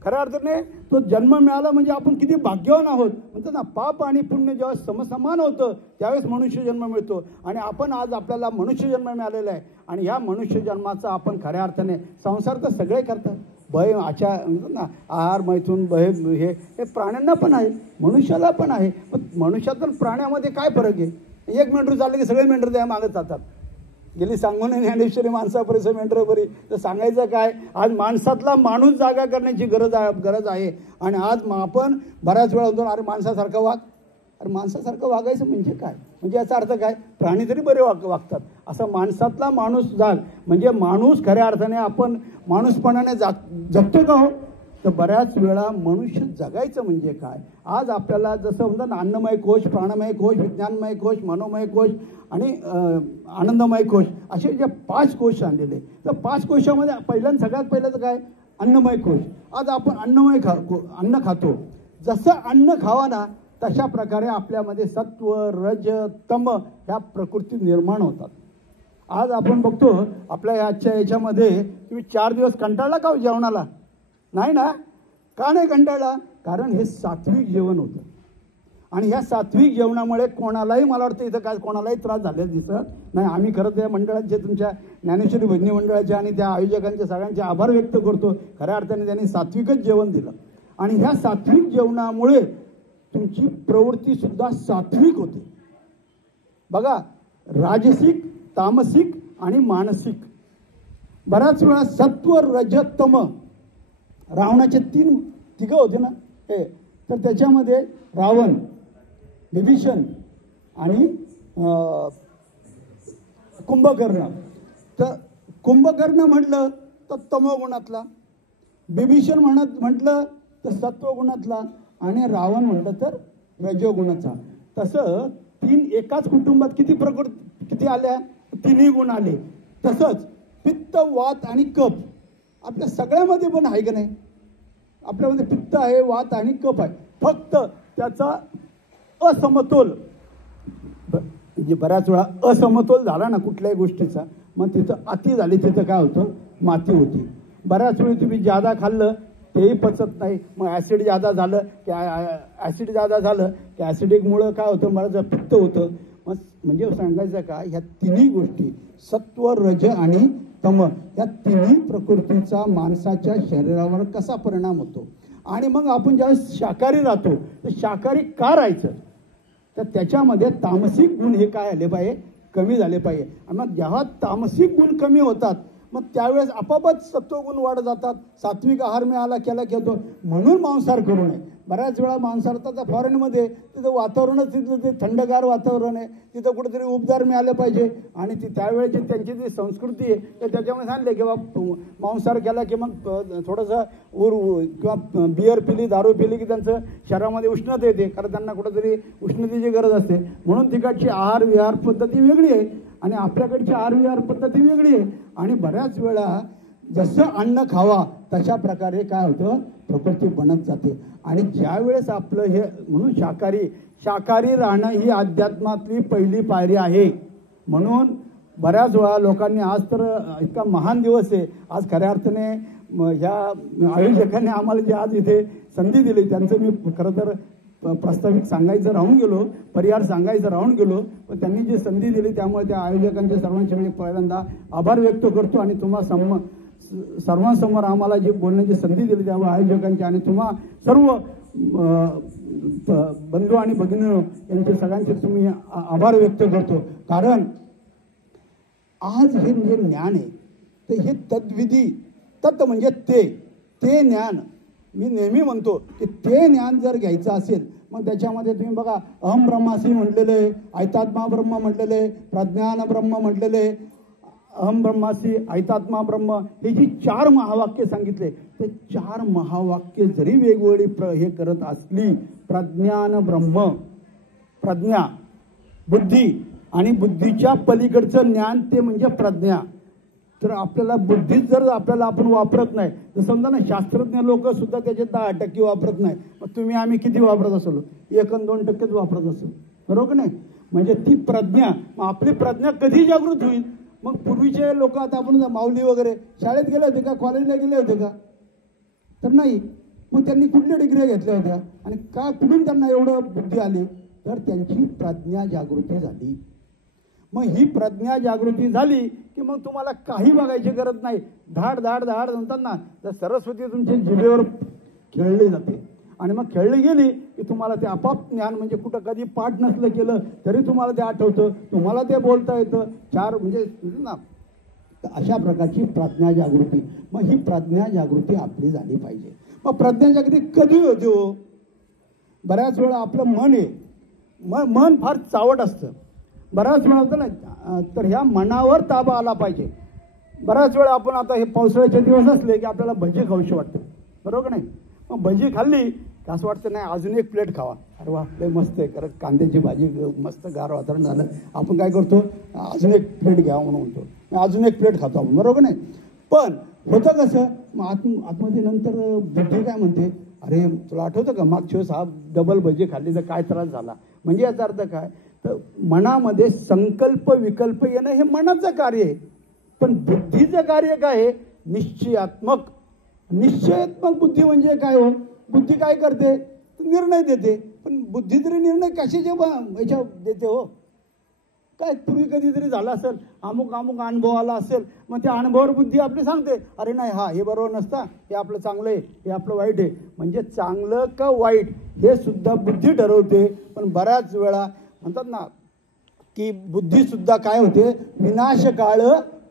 खऱ्या अर्थाने तो जन्म मिळाला म्हणजे आपण किती भाग्यवान आहोत. म्हणतात ना, पाप आणि पुण्य जेव्हा समसमान होतं त्यावेळेस मनुष्य जन्म मिळतो. आणि आपण आज आपल्याला मनुष्य जन्म मिळालेला आहे. आणि ह्या मनुष्य जन्माचा आपण खऱ्या अर्थाने संसार तर सगळे करतात. भय आचार म्हणतात ना, आहार मैथून भय हे प्राण्यांना पण आहे, मनुष्याला पण आहे. पण मनुष्यात आणि प्राण्यामध्ये काय फरक आहे? एक मेंढरू चालले की सगळे मेंढरू त्या मागत जातात. गेली सांगून ज्ञानेश्वरी माणसा परिसर मेंढर बरी. तर सांगायचं काय, आज माणसातला माणूस जागा करण्याची गरज आहे. आणि आज आपण बऱ्याच वेळा होतो, अरे माणसासारखं वाग. अरे माणसासारखं वागायचं म्हणजे काय? म्हणजे याचा अर्थ काय? प्राणी तरी बरे वागतात. असं माणसातला माणूस जाग म्हणजे माणूस खऱ्या अर्थाने आपण माणूसपणाने जगतो का हो? तर बऱ्याच वेळा मनुष्य जगायचं म्हणजे काय? आज आपल्याला जसं म्हणतात ना, अन्नमय कोश, प्राणमय कोश, विज्ञानमय कोश, मनोमय कोश आणि आनंदमय कोश असे जे 5 कोश आणलेले. तर 5 कोशामध्ये सगळ्यात पहिलं तर काय? अन्नमय कोश. आज आपण अन्न खातो. जसं अन्न खावा ना तशा प्रकारे आपल्यामध्ये सत्व रज तम ह्या प्रकृती निर्माण होतात. आज आपण बघतो आपल्या आजच्या याच्यामध्ये तुम्ही 4 दिवस कंटाळला का जेवणाला? नाही ना. का नाही कंटाळला? कारण हे सात्विक जेवण होतं. आणि ह्या सात्विक जेवणामुळे कोणालाही, मला वाटतं इथं काय कोणालाही त्रास झालेला दिसत नाही. आम्ही खरं त्या मंडळाचे, तुमच्या ज्ञानेश्वरी भजनी मंडळाचे आणि त्या आयोजकांचे सगळ्यांचे आभार व्यक्त करतो. खऱ्या अर्थाने त्यांनी सात्विकच जेवण दिलं. आणि ह्या सात्विक जेवणामुळे तुमची प्रवृत्तीसुद्धा सात्विक होते. बघा, राजसिक, तामसिक आणि मानसिक. बऱ्याच वेळा सत्व रज तम रावणाचे 3 होते ना हे. तर त्याच्यामध्ये रावण, विभीषण आणि कुंभकर्ण. तर कुंभकर्ण म्हटलं तर तमोगुणातला, विभीषण म्हटलं तर सत्वगुणातला आणि रावण म्हटलं तर रजोगुणाचा. तसं 3 एकाच कुटुंबात किती आल्या? 3 गुण आले. तसंच पित्त, वात आणि कफ आपल्या सगळ्यामध्ये पण आहे का नाही? आपल्यामध्ये पित्त आहे, वात आणि कफ आहे. फक्त त्याचा असमतोल, म्हणजे बऱ्याच वेळा असमतोल झाला ना कुठल्याही गोष्टीचा, मग तिथं अति झाली, तिथं काय होतं? माती होती. बऱ्याच वेळी तुम्ही जादा खाल्लं तेही पचत नाही. मग ॲसिड जादा झालं की ॲसिडिकमुळं काय होतं? मला पित्त होतं. मग म्हणजे सांगायचं का, ह्या 3 गोष्टी सत्व रज आणि तम या 3 प्रकृतीचा माणसाच्या शरीरावर कसा परिणाम होतो. आणि मग आपण ज्यावेळेस शाकाहारी राहतो तर शाकाहारी का राहायचं? तर त्याच्यामध्ये तामसिक गुण हे काय आले पाहिजे? कमी झाले पाहिजे. आणि मग जेव्हा तामसिक गुण कमी होतात मग त्यावेळेस आपोआपच सत्वगुण वाढत जातात. सात्विक आहार मिळाला केला की होतो. म्हणून मांसाहार करू नये. बऱ्याच वेळा मांसाहार तर फॉरेनमध्ये तिथं वातावरणच तिथलं ते थंडगार वातावरण आहे. तिथं कुठेतरी उपदार मिळालं पाहिजे. आणि ती त्यावेळेची त्यांची जी संस्कृती आहे तर त्याच्यामध्ये सांगले की बाबा मांसाहार केला की मग थोडंसं किंवा बियर पिली, दारू पिली की त्यांचं शरीरामध्ये उष्णता येते. कारण त्यांना कुठंतरी उष्णतेची गरज असते. म्हणून तिकडची आहार विहार पद्धती वेगळी आहे आणि आपल्याकडची आहार विहार पद्धती वेगळी आहे. आणि बऱ्याच वेळा जसं अन्न खावा तशा प्रकारे काय होतं? प्रकृती बनत जाते. आणि ज्या वेळेस आपलं हे म्हणून शाकाहारी राहणं ही अध्यात्मातली पहिली पायरी आहे. म्हणून बऱ्याच वेळा लोकांनी, आज तर इतका महान दिवस आहे, आज खऱ्या अर्थाने ह्या आयोजकांनी आम्हाला जे आज इथे संधी दिली त्यांचं मी खरं तर प्रास्ताविक सांगायचं राहून गेलो, परिहार सांगायचं राहून गेलो. पण त्यांनी जी संधी दिली त्यामुळे त्या आयोजकांच्या सर्वांच्या मी पहिल्यांदा आभार व्यक्त करतो. आणि सर्वांसमोर आम्हाला जी बोलण्याची संधी दिली त्यामुळे आयोजकांची आणि तुम्हा सर्व बंधू आणि भगिनी यांचे सगळ्यांचे तुम्ही आभार व्यक्त करतो. कारण आज हे जे ज्ञान आहे तर हे तद्विधी, तत् म्हणजे ते ज्ञान. मी नेहमी म्हणतो की ते ज्ञान जर घ्यायचं असेल मग त्याच्यामध्ये तुम्ही बघा, अहम ब्रह्मासी म्हटलेले, ऐतात्मा ब्रह्म म्हटलेले, प्रज्ञान ब्रह्म म्हटलेले, अहम ब्रह्मासी, ऐतात्मा ब्रह्म हे जी 4 महावाक्य सांगितले ते 4 महावाक्य जरी वेगवेगळी हे करत असली, प्रज्ञान ब्रह्म, प्रज्ञा बुद्धी आणि बुद्धीच्या पलीकडचं ज्ञान ते म्हणजे प्रज्ञा. तर आपल्याला बुद्धीच जर आपल्याला आपण वापरत नाही तर समजा ना, शास्त्रज्ञ लोक सुद्धा त्याचे 10% वापरत नाही. मग तुम्ही आम्ही किती वापरत असलो? 1-2% वापरत असलो, बरोबर नाही? म्हणजे ती प्रज्ञा, मग आपली प्रज्ञा कधी जागृत होईल? मग पूर्वीचे लोक, आता आपण माऊली वगैरे शाळेत गेले होते का, कॉलेजला गेले होते का? तर नाही. मग त्यांनी कुठल्या डिग्री घेतल्या होत्या आणि का, कुठून त्यांना एवढं बुद्धी आली? तर त्यांची प्रज्ञा जागृती झाली. मग ही प्रज्ञा जागृती झाली की मग तुम्हाला काही बघायची गरज नाही. धाड धाड धाड म्हणतात ना, तर सरस्वती तुमच्या जिभेवर खेळली जाते. आणि मग खेळली गेली की तुम्हाला ते आपाप ज्ञान, म्हणजे कुठं कधी पाठ नसलं केलं तरी तुम्हाला ते आठवतं, तुम्हाला ते बोलता येतं. चार म्हणजे ना, अशा प्रकारची प्रज्ञा जागृती. मग ही प्रज्ञा जागृती आपली झाली पाहिजे. मग प्रज्ञा जागृती कधी होते हो? बऱ्याच वेळा आपलं मन आहे, मन फार चावट असतं. बऱ्याच वेळा होतं ना, तर ह्या मनावर ताबा आला पाहिजे. बऱ्याच वेळा आपण आता हे पावसाळ्याचे दिवस असले की आपल्याला भजी खाऊशी वाटते, बरोबर नाही? मग भजी खाल्ली तर असं वाटतं नाही अजून एक प्लेट खावा. अरे वा, लय मस्त आहे, कारण कांद्याची भाजी, मस्त गार वातावरण झालं, आपण काय करतो, अजून एक प्लेट घ्यावं म्हणून म्हणतो, अजून एक प्लेट खातो आपण, बरोबर नाही? पण होतं कसं, मग आतमध्ये नंतर बुद्धी काय म्हणते, अरे तुला आठवतं का मागच्या वेळेस हा डबल भजी खाल्ली तर काय त्रास झाला? म्हणजे याचा अर्थ काय, तर मनामध्ये संकल्प विकल्प येणं हे मनाचं कार्य आहे. पण बुद्धीचं कार्य काय आहे? निश्चयात्मक. निश्चयात्मक बुद्धी म्हणजे काय हो? बुद्धी काय करते? निर्णय देते. पण बुद्धी तरी निर्णय कशाचे याच्या देते हो? काय पूर्वी कधीतरी झालं असेल, अमुक अनुभव आला असेल, मग त्या अनुभवावर बुद्धी आपली सांगते, अरे नाही, हा हे बरोबर नसता, हे आपलं चांगलं आहे, हे आपलं वाईट आहे. म्हणजे चांगलं का वाईट हे सुद्धा बुद्धी ठरवते. पण बऱ्याच वेळा म्हणतात ना की बुद्धी सुद्धा काय होते, विनाशकाळ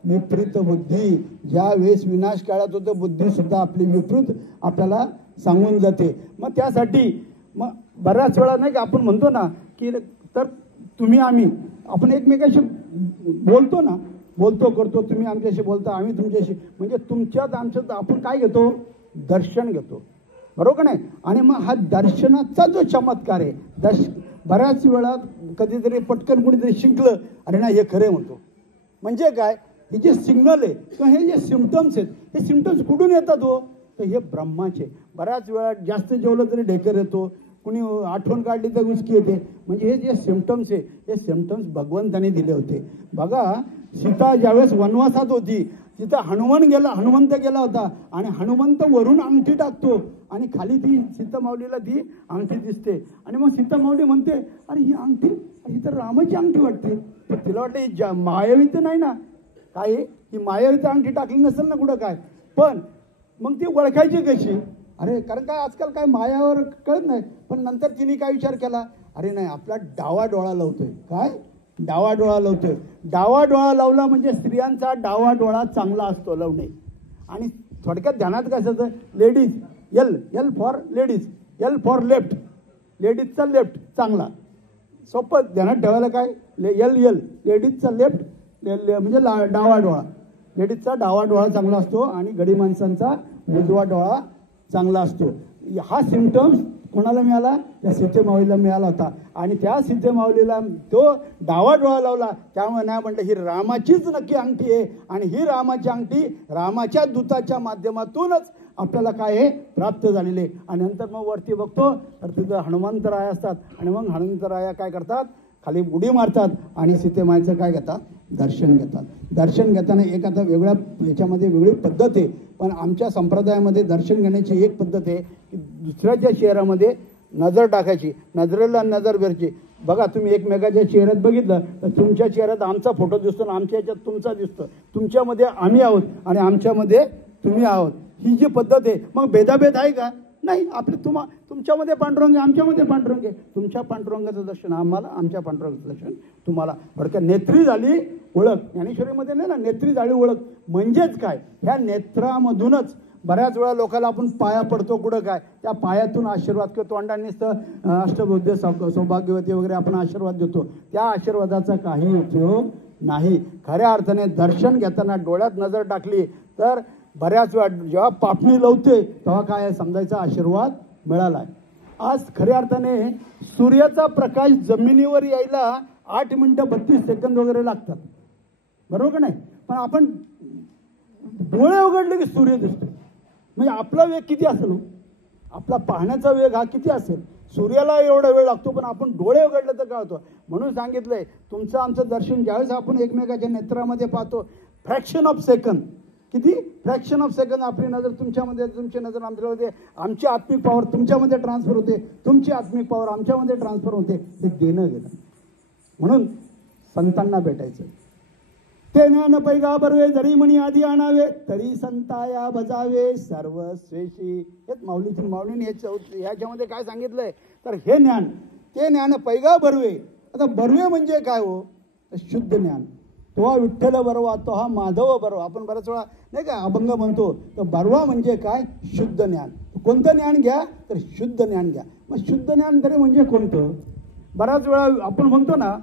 विपरीत बुद्धी. ज्या वेळेस विनाश काळात होतं, बुद्धी सुद्धा आपली विपरीत आपल्याला सांगून जाते. मग त्यासाठी मग बऱ्याच वेळा नाही का आपण म्हणतो ना की तर तुम्ही आम्ही, आपण एकमेकाशी बोलतो ना, बोलतो करतो, तुम्ही आमच्याशी बोलता, आम्ही तुमच्याशी, म्हणजे तुमच्यात आमच्यात आपण काय घेतो? दर्शन घेतो, बरोबर नाही? आणि मग हा दर्शनाचा जो चमत्कार आहे, बऱ्याच वेळा कधीतरी पटकन कुणीतरी शिंकलं, अरे ना हे खरे म्हणतो. म्हणजे काय, हे जे सिग्नल आहे किंवा हे जे सिम्पटम्स आहेत, हे सिम्पटम्स कुठून येतात हो? तर हे ब्रह्माचे. बऱ्याच वेळा जास्त जेवलं तरी ढेकर येतो, कुणी आठवण काढली तर उचकी येते. म्हणजे हे जे सिम्पटम्स आहे, हे सिम्पटम्स भगवंताने दिले होते. बघा, सीता ज्यावेळेस वनवासात होती, तिथं हनुमंत गेला होता, आणि हनुमंत वरून अंगठी टाकतो आणि खाली ती सीतामाऊलीला ती अंगठी दिसते. आणि मग सीतामाऊली म्हणते, अरे ही अंगठी, ही तर रामाची अंगठी वाटते. तर तिला वाटतं ही मायावी तर नाही ना, काय ही मायावी तर अंगठी टाकली नसेल ना कुठं काय. पण मग ती ओळखायची कशी? अरे कारण काय आजकाल काय मायावर कळत नाही. पण नंतर तिने काय विचार केला, अरे नाही, आपला डावा डोळा लावतोय. काय डावा डोळा लावतोय? डावा डोळा लावला म्हणजे स्त्रियांचा डावा डोळा चांगला असतो लावणे. आणि थोडक्यात ध्यानात काय असतं, ladies L for ladies, L for left, लेडीजचा लेफ्ट चांगला. सोपं ध्यानात ठेवायला काय, एल लेडीजचा लेफ्ट म्हणजे डावा डोळा, लेडीजचा डावा डोळा चांगला असतो आणि गडी माणसांचा उजवा डोळा चांगला असतो. हा सिम्पटम्स कोणाला मिळाला? त्या सीतेमाऊलीला मिळाला होता. आणि त्या सीतेमाऊलीला तो डावा डोळा लावला, त्यामुळे नाही म्हटलं ही रामाचीच नक्की अंगठी आहे. आणि ही रामाची अंगठी रामाच्या दूताच्या माध्यमातूनच आपल्याला काय आहे प्राप्त झालेले. आणि नंतर मग वरती बघतो तर तिथं हनुमंतराय असतात. आणि मग हनुमंतराया काय करतात, खाली उडी मारतात आणि सीतेमाईचं काय घेतात, दर्शन घेतात. दर्शन घेताना एक आता वेगळ्या याच्यामध्ये वेगळी पद्धत आहे. पण आमच्या संप्रदायामध्ये दर्शन घेण्याची एक पद्धत आहे की दुसऱ्याच्या चेहऱ्यामध्ये नजर टाकायची, नजरेला नजर भरायची. बघा, तुम्ही एकमेकाच्या चेहऱ्यात बघितलं तर तुमच्या चेहऱ्यात आमचा फोटो दिसतो आणि आमच्या याच्यात तुमचा दिसतो. तुमच्यामध्ये आम्ही आहोत आणि आमच्यामध्ये तुम्ही आहोत. ही जी पद्धत आहे, मग भेदाभेद आहे का? नाही. आपले तुमच्यामध्ये पांडुरंग आहे, आमच्यामध्ये पांडुरंग आहे. तुमच्या पांडुरंगाचं दर्शन आम्हाला, आमच्या पांडुरंगाचं दर्शन तुम्हाला. बरं, नेत्री झाली ओळख. ज्ञानेश्वरीमध्ये नाही ना, नेत्री झाली ओळख. म्हणजेच काय, ह्या नेत्रामधूनच बऱ्याच वेळा लोकांना आपण पाया पडतो. कुठं काय, त्या पायातून आशीर्वाद किंवा तोंडाने अष्टबुद्धी सौभाग्यवती वगैरे आपण आशीर्वाद देतो. त्या आशीर्वादाचा काही उपयोग नाही. खऱ्या अर्थाने दर्शन घेताना डोळ्यात नजर टाकली तर बऱ्याच वेळा जेव्हा पापणी लावते तेव्हा काय समजायचा आशीर्वाद मिळाला. आज खऱ्या अर्थाने सूर्याचा प्रकाश जमिनीवर यायला 8 मिनिटं 32 सेकंद वगैरे लागतात, बरोबर का नाही? पण आपण डोळे उघडले की सूर्य दिसतो. म्हणजे आपला वेग किती असेल हो? आपला पाहण्याचा वेग हा किती असेल? सूर्याला एवढा वेळ लागतो, पण आपण डोळे उघडले तर काय होतं? म्हणून सांगितलंय तुमचं आमचं दर्शन ज्यावेळेस आपण एकमेकाच्या नेत्रामध्ये पाहतो, फ्रॅक्शन ऑफ सेकंद, किती फ्रॅक्शन ऑफ सेकंद आपली नजर तुमच्यामध्ये, तुमची नजर आमच्यामध्ये, आमची आत्मिक पॉवर तुमच्यामध्ये ट्रान्सफर होते, तुमची आत्मिक पॉवर आमच्यामध्ये ट्रान्सफर होते. ते देणं घेणं. म्हणून संतांना भेटायचं. ते ज्ञान पैगा बरवे जरी म्हणी आधी आणावे, तरी संताया बजावे सर्वस्वेशी. हेच माऊलीने ह्याच्यामध्ये काय सांगितलंय तर हे ज्ञान, ते ज्ञान पैगा बरवे. आता बरवे म्हणजे काय हो? शुद्ध ज्ञान. तो हा विठ्ठल बरवा, तो हा माधव बरवा. आपण बऱ्याच वेळा नाही का अभंग म्हणतो. तर बरवा म्हणजे काय? शुद्ध ज्ञान. कोणतं ज्ञान घ्या? तर शुद्ध ज्ञान घ्या. मग शुद्ध ज्ञान तरी म्हणजे कोणतं? बऱ्याच वेळा आपण म्हणतो ना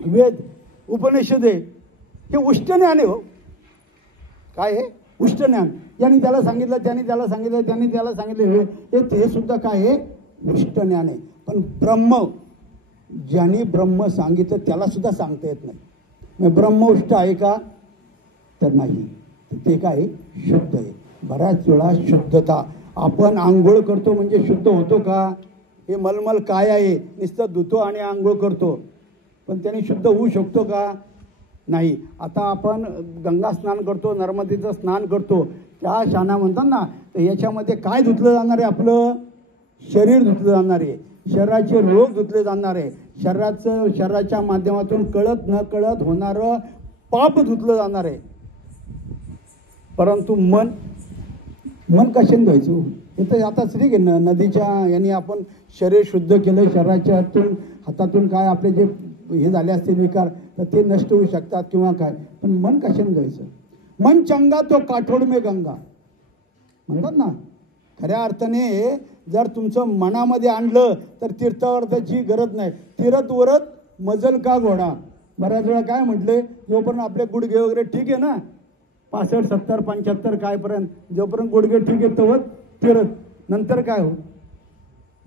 वेद उपनिषदे हे उष्ट ज्ञान आहे हो. काय आहे? उष्ट ज्ञान. यांनी त्याला सांगितलं, त्यांनी त्याला सांगितलं, त्यांनी त्याला सांगितलं, हे सुद्धा काय आहे? उष्ट ज्ञान आहे. पण ब्रह्म, ज्यांनी ब्रह्म सांगितलं त्याला सुद्धा सांगता येत नाही. मग ब्रह्म उष्ट आहे का? तर नाही. ते काय? शुद्ध आहे. बऱ्याच वेळा शुद्धता. आपण आंघोळ करतो म्हणजे शुद्ध होतो का? हे मलमल काय आहे? नुसतं धुतो आणि आंघोळ करतो, पण त्याने शुद्ध होऊ शकतो का? नाही. आता आपण गंगा स्नान करतो, नर्मदेचं स्नान करतो, त्या शाना म्हणतात ना, तर याच्यामध्ये काय धुतलं जाणार आहे? आपलं शरीर धुतलं जाणार आहे, शरीराचे रोग धुतले जाणार आहे, शरीराच्या माध्यमातून कळत न कळत होणारं पाप धुतलं जाणार आहे. परंतु मन कशाने धुवायचं? हे तर आता ठीक आहे, नदीच्या यांनी आपण शरीर शुद्ध केलं, शरीराच्या हातातून काय आपले जे हे झाले असतील विकार तर ते नष्ट होऊ शकतात किंवा काय. पण मन कशाने धुवायचं? मन चंगा तो काठोड में गंगा म्हणतात ना. खऱ्या अर्थाने जर तुमचं मनामध्ये आणलं तर तीर्थावरची गरज नाही. तीरथ मजल का घोडा. बऱ्याच वेळा काय म्हटले, जोपर्यंत आपले गुडघे वगैरे ठीक आहे ना, 65, 70, 75 कायपर्यंत जोपर्यंत गुडघे ठीक आहे तोवर तीरथ. नंतर काय हो?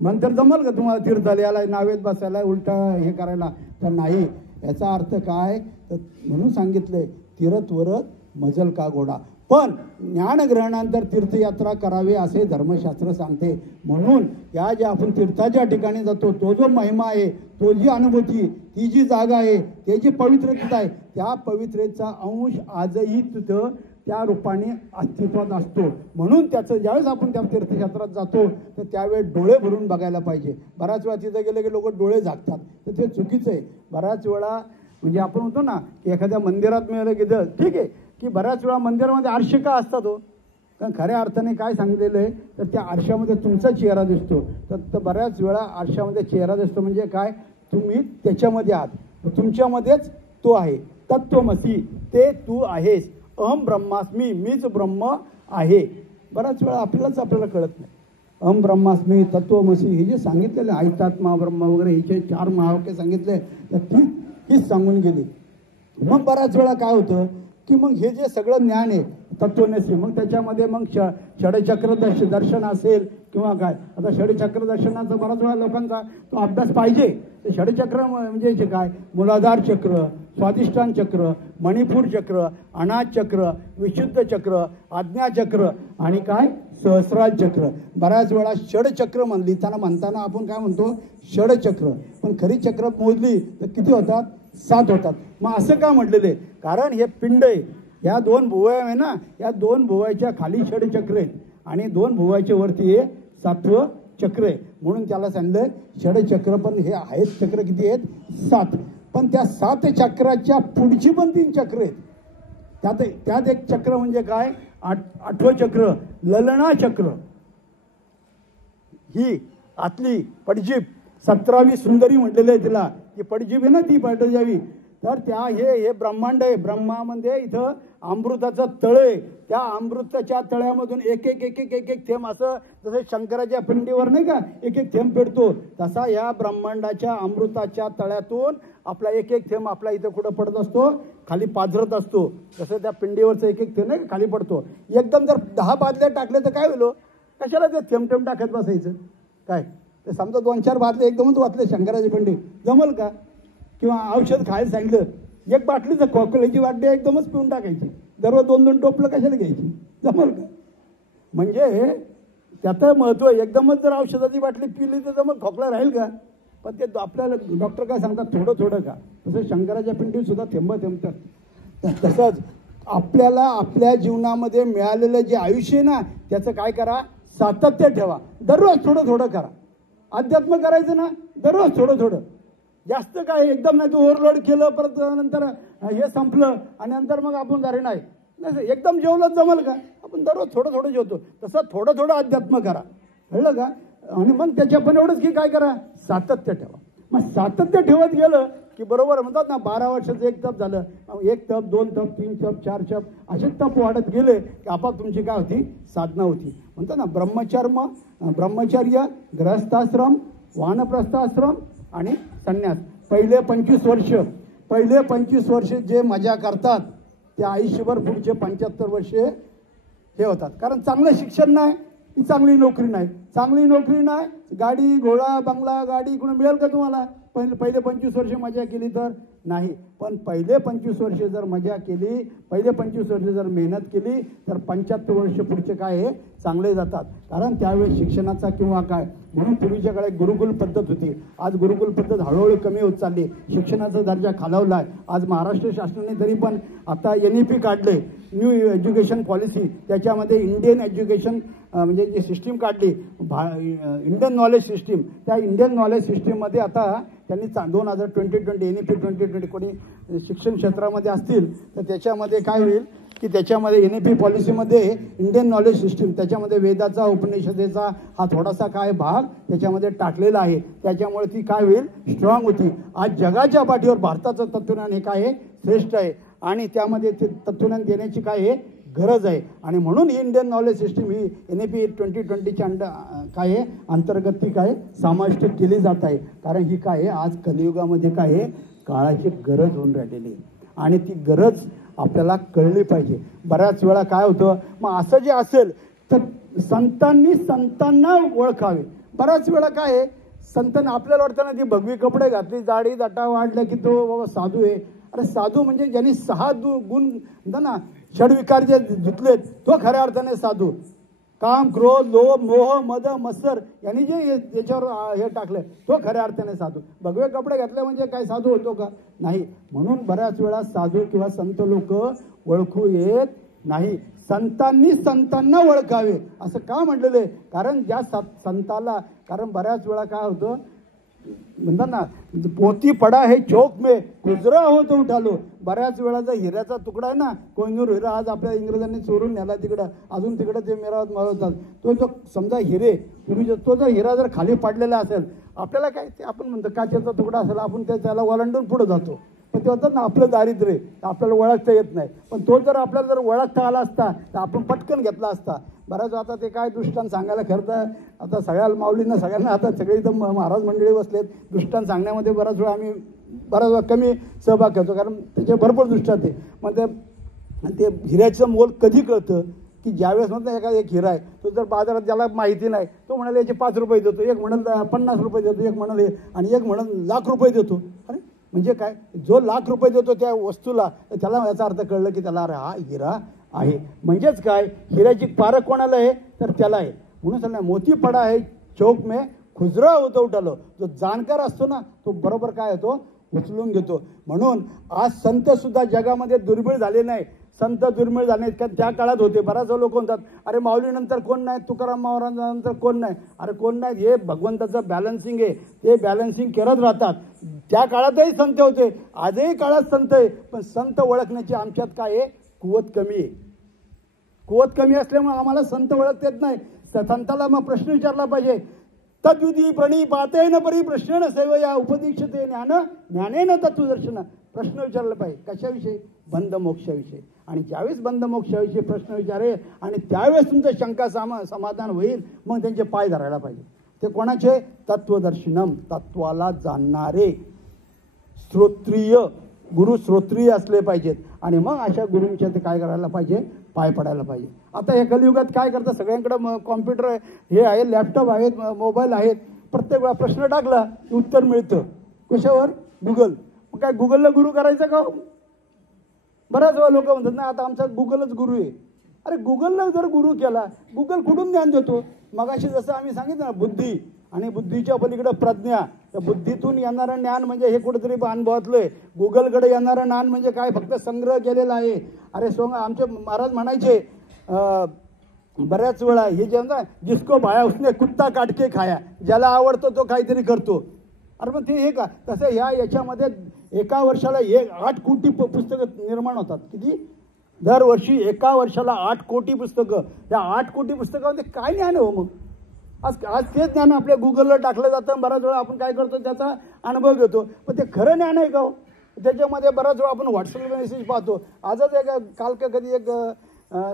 नंतर जमल का तुम्हाला तीर्थाला याला, नावेत बसायला, उलटा हे करायला? तर नाही. याचा अर्थ काय? तर म्हणून सांगितलंय तीर्थवरत मजल का घोडा. पण ज्ञानग्रहणानंतर तीर्थयात्रा करावी असे धर्मशास्त्र सांगते. म्हणून या ज्या आपण तीर्थाच्या ठिकाणी जातो, तो जो महिमा आहे, तो जी अनुभूती, ती जी जागा आहे, ते जी पवित्रता आहे, त्या पवित्रतेचा अंश आजही तिथं त्या रूपाने अस्तित्वात असतो. म्हणून त्याचं ज्यावेळेस आपण त्या तीर्थक्षेत्रात जातो तर त्यावेळेस डोळे भरून बघायला पाहिजे. बऱ्याच वेळा तिथं गेले की लोक डोळे झाकतात, तर ते चुकीचं आहे. बऱ्याच वेळा म्हणजे आपण म्हणतो ना की एखाद्या मंदिरात मिळालं की ठीक आहे, की बऱ्याच वेळा मंदिरामध्ये आरशे का असतात हो? कारण खऱ्या अर्थाने काय सांगितलेलं आहे तर त्या आरशामध्ये तुमचा चेहरा दिसतो. तर बऱ्याच वेळा आरशामध्ये चेहरा दिसतो म्हणजे काय? तुम्ही त्याच्यामध्ये आहात, तुमच्यामध्येच तो आहे. तत्त्वमसी, ते तू आहेस. अहम ब्रह्मास्मी, मीच ब्रह्म आहे. बऱ्याच वेळा आपल्याला कळत नाही. अहम ब्रह्मास्मी, तत्त्वमसी हे जे सांगितलेले आयतात्मा ब्रह्म वगैरे हे 4 महावाक्य सांगितले तर तीच सांगून गेली. मग बऱ्याच वेळा काय होतं की मग हे जे सगळं ज्ञान आहे तत्त्वमसी, मग त्याच्यामध्ये मग षडचक्र दर्शन असेल किंवा काय. आता षडचक्र दर्शनाचा बऱ्याच वेळा लोकांचा तो अभ्यास पाहिजे. ते षडचक्र म्हणजे काय? मूलाधार चक्र, स्वाधिष्ठान चक्र, मणिपूर चक्र, अनाथ चक्र, विशुद्ध चक्र, आज्ञाचक्र आणि काय? सहस्रार चक्र. बऱ्याच वेळा षडचक्र म्हणताना आपण काय म्हणतो? षडचक्र. पण खरी चक्र मोजली तर किती होतात? 7 होतात. मग असं का म्हटलेलं आहे? कारण हे पिंड आहे, या 2 भुवया आहे ना, या 2 भुवयाच्या खाली षडचक्र आहेत आणि 2 भुवयाच्या वरती हे 7वं चक्र आहे. म्हणून त्याला सांगितलं षडचक्र. पण हे आहेत चक्र किती आहेत? 7. पण त्या 7 चक्राच्या पुढची पण 3 चक्र आहेत. त्यात एक चक्र म्हणजे काय? 8वं चक्र ललना चक्र. ही आतली पडजीप 17वी सुंदरी म्हटलेली आहे तिला. ही पडजीप आहे ना, ती पलट जावी. तर हे ब्रह्मांड आहे. ब्रह्मामध्ये इथं अमृताचं तळ आहे. त्या अमृताच्या तळ्यामधून एक एक थेंब, असं जसं शंकराच्या पिंडीवर नाही का एक थेंब पेडतो, तसा या ब्रह्मांडाच्या अमृताच्या तळ्यातून आपला एक थेंब आपला इथं कुठं पडत असतो? खाली पाझरत असतो. जसं त्या पिंडीवरचं एक थेंब नाही खाली पडतो. एकदम जर 10 बादल्या टाकले तर काय होईल? कशाला ते थेंब टाकत बसायचं? काय ते समजा 2-4 बादले एकदमच वाचले शंकराची पिंडी, जमल का? किंवा औषध खायला सांगितलं, एक बाटलीचं खोकल्याची बाटली एकदमच पिऊन टाकायची, दररोज 2-2 टोपलं कशाला घ्यायची, जमल का? म्हणजे त्याचं महत्त्व, एकदमच जर औषधाची बाटली पिली तर जमत खोकला राहील का? पण ते आपल्याला डॉक्टर काय सांगतात, थोडं थोडं का. तसं शंकराच्या पिंडीत सुद्धा थेंब थेंबतात. तसंच आपल्याला आपल्या जीवनामध्ये मिळालेलं जे आयुष्य आहे ना, त्याचं काय करा, सातत्य ठेवा. दररोज थोडं थोडं करा. अध्यात्म करायचं ना, दररोज थोडं थोडं, जास्त काय एकदम नाही. तू ओव्हरलोड केलं परत नंतर हे संपलं आणि नंतर मग आपण जारे नाही, एकदम जेवलं जमल का? आपण दररोज थोडं थोडं जेवतो, तसं थोडं थोडं अध्यात्म करा. कळलं का? आणि मग त्याच्या पण एवढंच की काय करा, सातत्य ठेवा. मग सातत्य ठेवत गेलं की बरोबर म्हणतात ना, 12 वर्षाचं एक तप झालं, 1 तप 2 तप 3 तप 4 तप असे तप वाढत गेले की आपाप तुमची काय होती, साधना होती. म्हणतात ना, ब्रह्मचर्य, गृहस्थाश्रम, वानप्रस्थाश्रम आणि संन्यास. पहिले 25 वर्ष जे मजा करतात ते आयुष्यभर पुढचे 75 वर्षे हे होतात. कारण चांगलं शिक्षण नाही, चांगली नोकरी नाही. चांगली नोकरी नाही, गाडी घोडा बंगला गाडी कुठे मिळेल का तुम्हाला? पहिले 25 वर्ष मजा केली तर नाही. पण पहिले 25 वर्ष जर मजा केली, पहिले 25 वर्ष जर मेहनत केली तर 75 वर्ष पुढचे काय आहे, चांगले जातात. कारण त्यावेळेस शिक्षणाचा किंवा काय, म्हणून पूर्वीच्या काळात गुरुकुल पद्धत होती. आज गुरुकुल पद्धत हळूहळू कमी होत चालली, शिक्षणाचा दर्जा खालावला आहे. आज महाराष्ट्र शासनाने तरी पण आता NEP काढले, न्यू एज्युकेशन पॉलिसी. त्याच्यामध्ये इंडियन एज्युकेशन म्हणजे जी सिस्टीम काढली, इंडियन नॉलेज सिस्टीम, त्या इंडियन नॉलेज सिस्टीममध्ये आता त्यांनी 2020 NEP 2020 कोणी शिक्षण क्षेत्रामध्ये असतील तर त्याच्यामध्ये काय होईल की त्याच्यामध्ये NEP पॉलिसीमध्ये इंडियन नॉलेज सिस्टीम, त्याच्यामध्ये वेदाचा उपनिषदेचा हा थोडासा काय भाग त्याच्यामध्ये टाकलेला आहे. त्याच्यामुळे ती काय होईल, स्ट्रॉंग होती. आज जगाच्या पाठीवर भारताचं तत्वज्ञान हे काय आहे, श्रेष्ठ आहे. आणि त्यामध्ये ते तत्वज्ञान देण्याची काय आहे, गरज आहे. आणि म्हणून ही इंडियन नॉलेज सिस्टीम ही NEP 2020च्या काय आहे, अंतर्गत ती काय समाविष्ट केली जात आहे. कारण ही काय आहे, आज कलियुगामध्ये काय आहे, काळाची गरज होऊन राहिलेली आहे. आणि ती गरज आपल्याला कळली पाहिजे. बऱ्याच वेळा काय होतं, मग असं जे असेल तर संतांनी संतांना ओळखावे. बऱ्याच वेळा काय आहे, संतांना आपल्याला वाटतं ना, ती भगवी कपडे घातली, दाढी दटा वाढल्या की तो बाबा साधू आहे. अरे साधू म्हणजे ज्यांनी 6 गुण म्हणतात ना, षडविकार जे धुतलेत तो खऱ्या अर्थाने साधू. काम, क्रोध, लोभ, मोह, मद, मत्सर यांनी जे याच्यावर हे टाकलं तो खऱ्या अर्थाने साधू. भगवे कपडे घातले म्हणजे काय साधू होतो का? नाही. म्हणून बऱ्याच वेळा साधू किंवा संत लोक ओळखू येत नाही. संतांनी संतांना ओळखावे असं का म्हटलेलं आहे? कारण ज्या संताला, कारण बऱ्याच वेळा काय होतं म्हणतात ना, पोती पडा है चौक में खुजरा हो तो उठालो. बऱ्याच वेळा जर हिऱ्याचा तुकडा आहे ना, कोहिनूर हिरा आज आपल्या इंग्रजांनी चोरून नेला तिकडं, अजून तिकडं ते मेरावत मारवतात. तो जो समजा हिरे पूर्वी तो जर हिरा जर खाली पडलेला असेल, आपल्याला काय ते आपण म्हणतो काचेचा तुकडा असेल, आपण त्याला ओलांडून पुढे जातो. पण ते होतात ना, आपलं दारिद्र्य आपल्याला ओळखता येत नाही. पण तो जर आपल्याला जर ओळखता आला असता तर आपण पटकन घेतला असता. बऱ्याच आता ते काय दृष्टांत सांगायला, खरं तर आता सगळ्या माऊलींना सगळ्यांना आता सगळे इथं महाराज मंडळी बसलेत. दृष्टांत सांगण्यामध्ये बऱ्याच वेळा आम्ही कमी सहभाग घेतो, कारण त्याचे भरपूर दृष्टांत आहे. मग ते हिऱ्याचं मोल कधी कळतं की ज्यावेळेस म्हणतात एखादा एक हिरा आहे, तो जर बाजारात ज्याला माहिती नाही तो म्हणाले याचे 5 रुपये देतो, एक म्हणाल 50 रुपये देतो, एक म्हणाले आणि एक म्हणाल लाख रुपये देतो. अरे म्हणजे काय, जो लाख रुपये देतो त्या वस्तूला, त्याला याचा अर्थ कळलं की त्याला अरे हा हिरा आहे. म्हणजेच काय, हिऱ्याची पारख कोणाला आहे तर त्याला आहे. म्हणून सांगा मोती पडा आहे चौक में खुजरा होतो उठालो. जो जाणकार असतो ना तो बरोबर काय होतो, उचलून घेतो. म्हणून आज संत सुद्धा जगामध्ये दुर्मिळ झाले नाही. संत दुर्मिळ झाले कारण त्या काळात होते. बराच लोक म्हणतात अरे माऊलीनंतर कोण नाही, तुकाराम महाराजांनंतर कोण नाही. अरे कोण नाही, हे भगवंताचं बॅलन्सिंग आहे, ते बॅलन्सिंग करत राहतात. त्या काळातही संत होते, आजही काळात संत आहे. पण संत ओळखण्याची आमच्यात काय आहे, कुवत कमी आहे. कुवत कमी असल्यामुळे आम्हाला संत ओळखता येत नाही. संताला मग प्रश्न विचारला पाहिजे. तद्विधी प्रणिपातेन परी प्रश्नेन सेवया उपदीक्षते ज्ञानेन तत्वदर्शन. प्रश्न विचारला पाहिजे. कशाविषयी? बंधमोक्षाविषयी. आणि ज्यावेळेस बंधमोक्षाविषयी प्रश्न विचारेल आणि त्यावेळेस तुमचं शंका समाधान होईल, मग त्यांचे पाय धरायला पाहिजे. ते कोणाचे? तत्वदर्शनम, तत्वाला जाणणारे श्रोत्रिय गुरु, श्रोत्रिय असले पाहिजेत. आणि मग अशा गुरूंच्या ते काय करायला पाहिजे, पाय पडायला पाहिजे. आता या कलियुगात काय करतात, सगळ्यांकडे कॉम्प्युटर हे आहे, लॅपटॉप आहेत, मोबाईल आहेत. प्रत्येक वेळा प्रश्न टाकला की उत्तर मिळतं. कशावर? गुगल. काय गुगलला गुरु करायचं का? बऱ्याच वेळा लोक म्हणतात ना आता आमचा गुगलच गुरु आहे. अरे गुगलला जर गुरु केला, गुगल कुठून ज्ञान देतो? मगाशी जसं आम्ही सांगितलं ना, बुद्धी आणि बुद्धीच्या पलीकडे प्रज्ञा. तर बुद्धीतून येणारं ज्ञान म्हणजे हे कुठेतरी अनुभवातलं आहे. गुगलकडे येणारं ज्ञान म्हणजे काय? फक्त संग्रह केलेला आहे. अरे आमचे महाराज म्हणायचे बऱ्याच वेळा हे जे ना, जिसको भाया उसने कुत्ता काटके खाया, ज्याला आवडतो तो काहीतरी करतो. अरे मग ते हे का? तसं याच्यामध्ये एका वर्षाला 8 कोटी पुस्तकं निर्माण होतात. किती? दरवर्षी एका वर्षाला 8 कोटी पुस्तकं. या 8 कोटी पुस्तकामध्ये काय ज्ञान हो? मग आज तेच ज्ञान आपल्या गुगलला टाकलं जातं. बऱ्याच वेळा आपण काय करतो? त्याचा अनुभव घेतो. पण ते खरं ज्ञान आहे का हो? त्याच्यामध्ये बऱ्याच वेळा आपण व्हॉट्सअपला मेसेज काल का कधी एक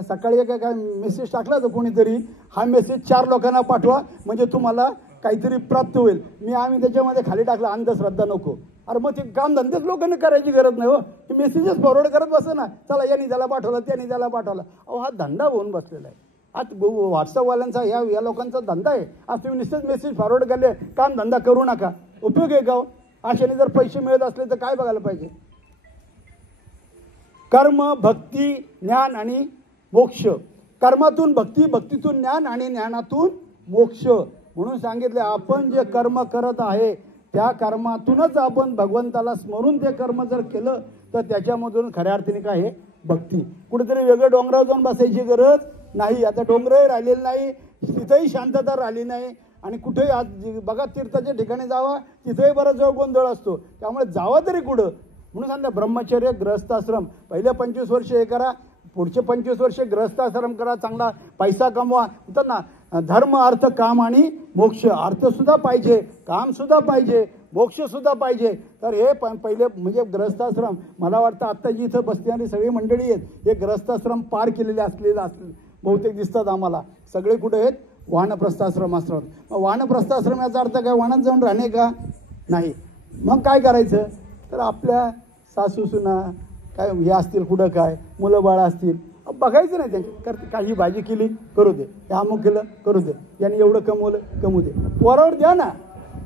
सकाळी काय मेसेज टाकला तर कोणीतरी, हा मेसेज 4 लोकांना पाठवा म्हणजे तुम्हाला काहीतरी प्राप्त होईल. आम्ही त्याच्यामध्ये खाली टाकलं अंधश्रद्धा नको. अरे मग ते काम धंदेच लोकांनी करायची गरज नाही हो. ते मेसेजेस फॉरवर्ड करत बसं ना, चला यांनी त्याला पाठवलं, त्यांनी त्याला पाठवलं. अहो हा धंदा होऊन बसलेला आहे. आज व्हॉट्सअपवाल्यांचा या लोकांचा धंदा आहे. आज तुम्ही नुसतेच मेसेज फॉरवर्ड करले, काम धंदा करू नका. उपयोग आहे का हो? अशाने जर पैसे मिळत असले तर काय बघायला पाहिजे? कर्म, भक्ती, ज्ञान आणि मोक्ष. कर्मातून भक्ती, भक्तीतून ज्ञान आणि ज्ञानातून मोक्ष. म्हणून सांगितले आपण जे कर्म करत आहे त्या कर्मातूनच आपण भगवंताला स्मरून ते कर्म जर केलं तर त्याच्यामधून खऱ्या अर्थाने काय आहे? भक्ती. कुठेतरी वेगळं डोंगरावर जाऊन बसायची गरज नाही. आता डोंगरही राहिलेलं नाही, तिथेही शांतता राहिली नाही. आणि कुठेही आज बघा तीर्थाच्या ठिकाणी जावा, तिथेही बराच वेळ गोंधळ असतो. त्यामुळे जावा तरी कुठं? म्हणून सांगता ब्रह्मचर्य, गृहस्थाश्रम. पहिले 25 वर्ष हे करा, पुढचे 25 वर्ष गृहस्थाश्रम करा, चांगला पैसा कमवा. म्हणतात ना धर्म, अर्थ, काम आणि मोक्ष. अर्थ सुद्धा पाहिजे, काम सुद्धा पाहिजे, मोक्ष सुद्धा पाहिजे. तर हे पहिले म्हणजे गृहस्थाश्रम. मला वाटतं आत्ता जी इथं बसणारी सगळी मंडळी आहेत हे गृहस्थाश्रम पार केलेले असले बहुतेक दिसतात आम्हाला. सगळे कुठे आहेत? वानप्रस्थाश्रम असतात. मग वानप्रस्थाश्रम याचा अर्थ काय? वनात जाऊन राहणे का? नाही. मग काय करायचं? तर आपल्या सासू सुना काय हे असतील, कुठं काय मुलं बाळं असतील, बघायचं नाही त्यांच्या. काही भाजी केली करू दे, हे अमुक केलं करू दे, यांनी एवढं कमवलं कमवू दे, पोरावर द्या ना.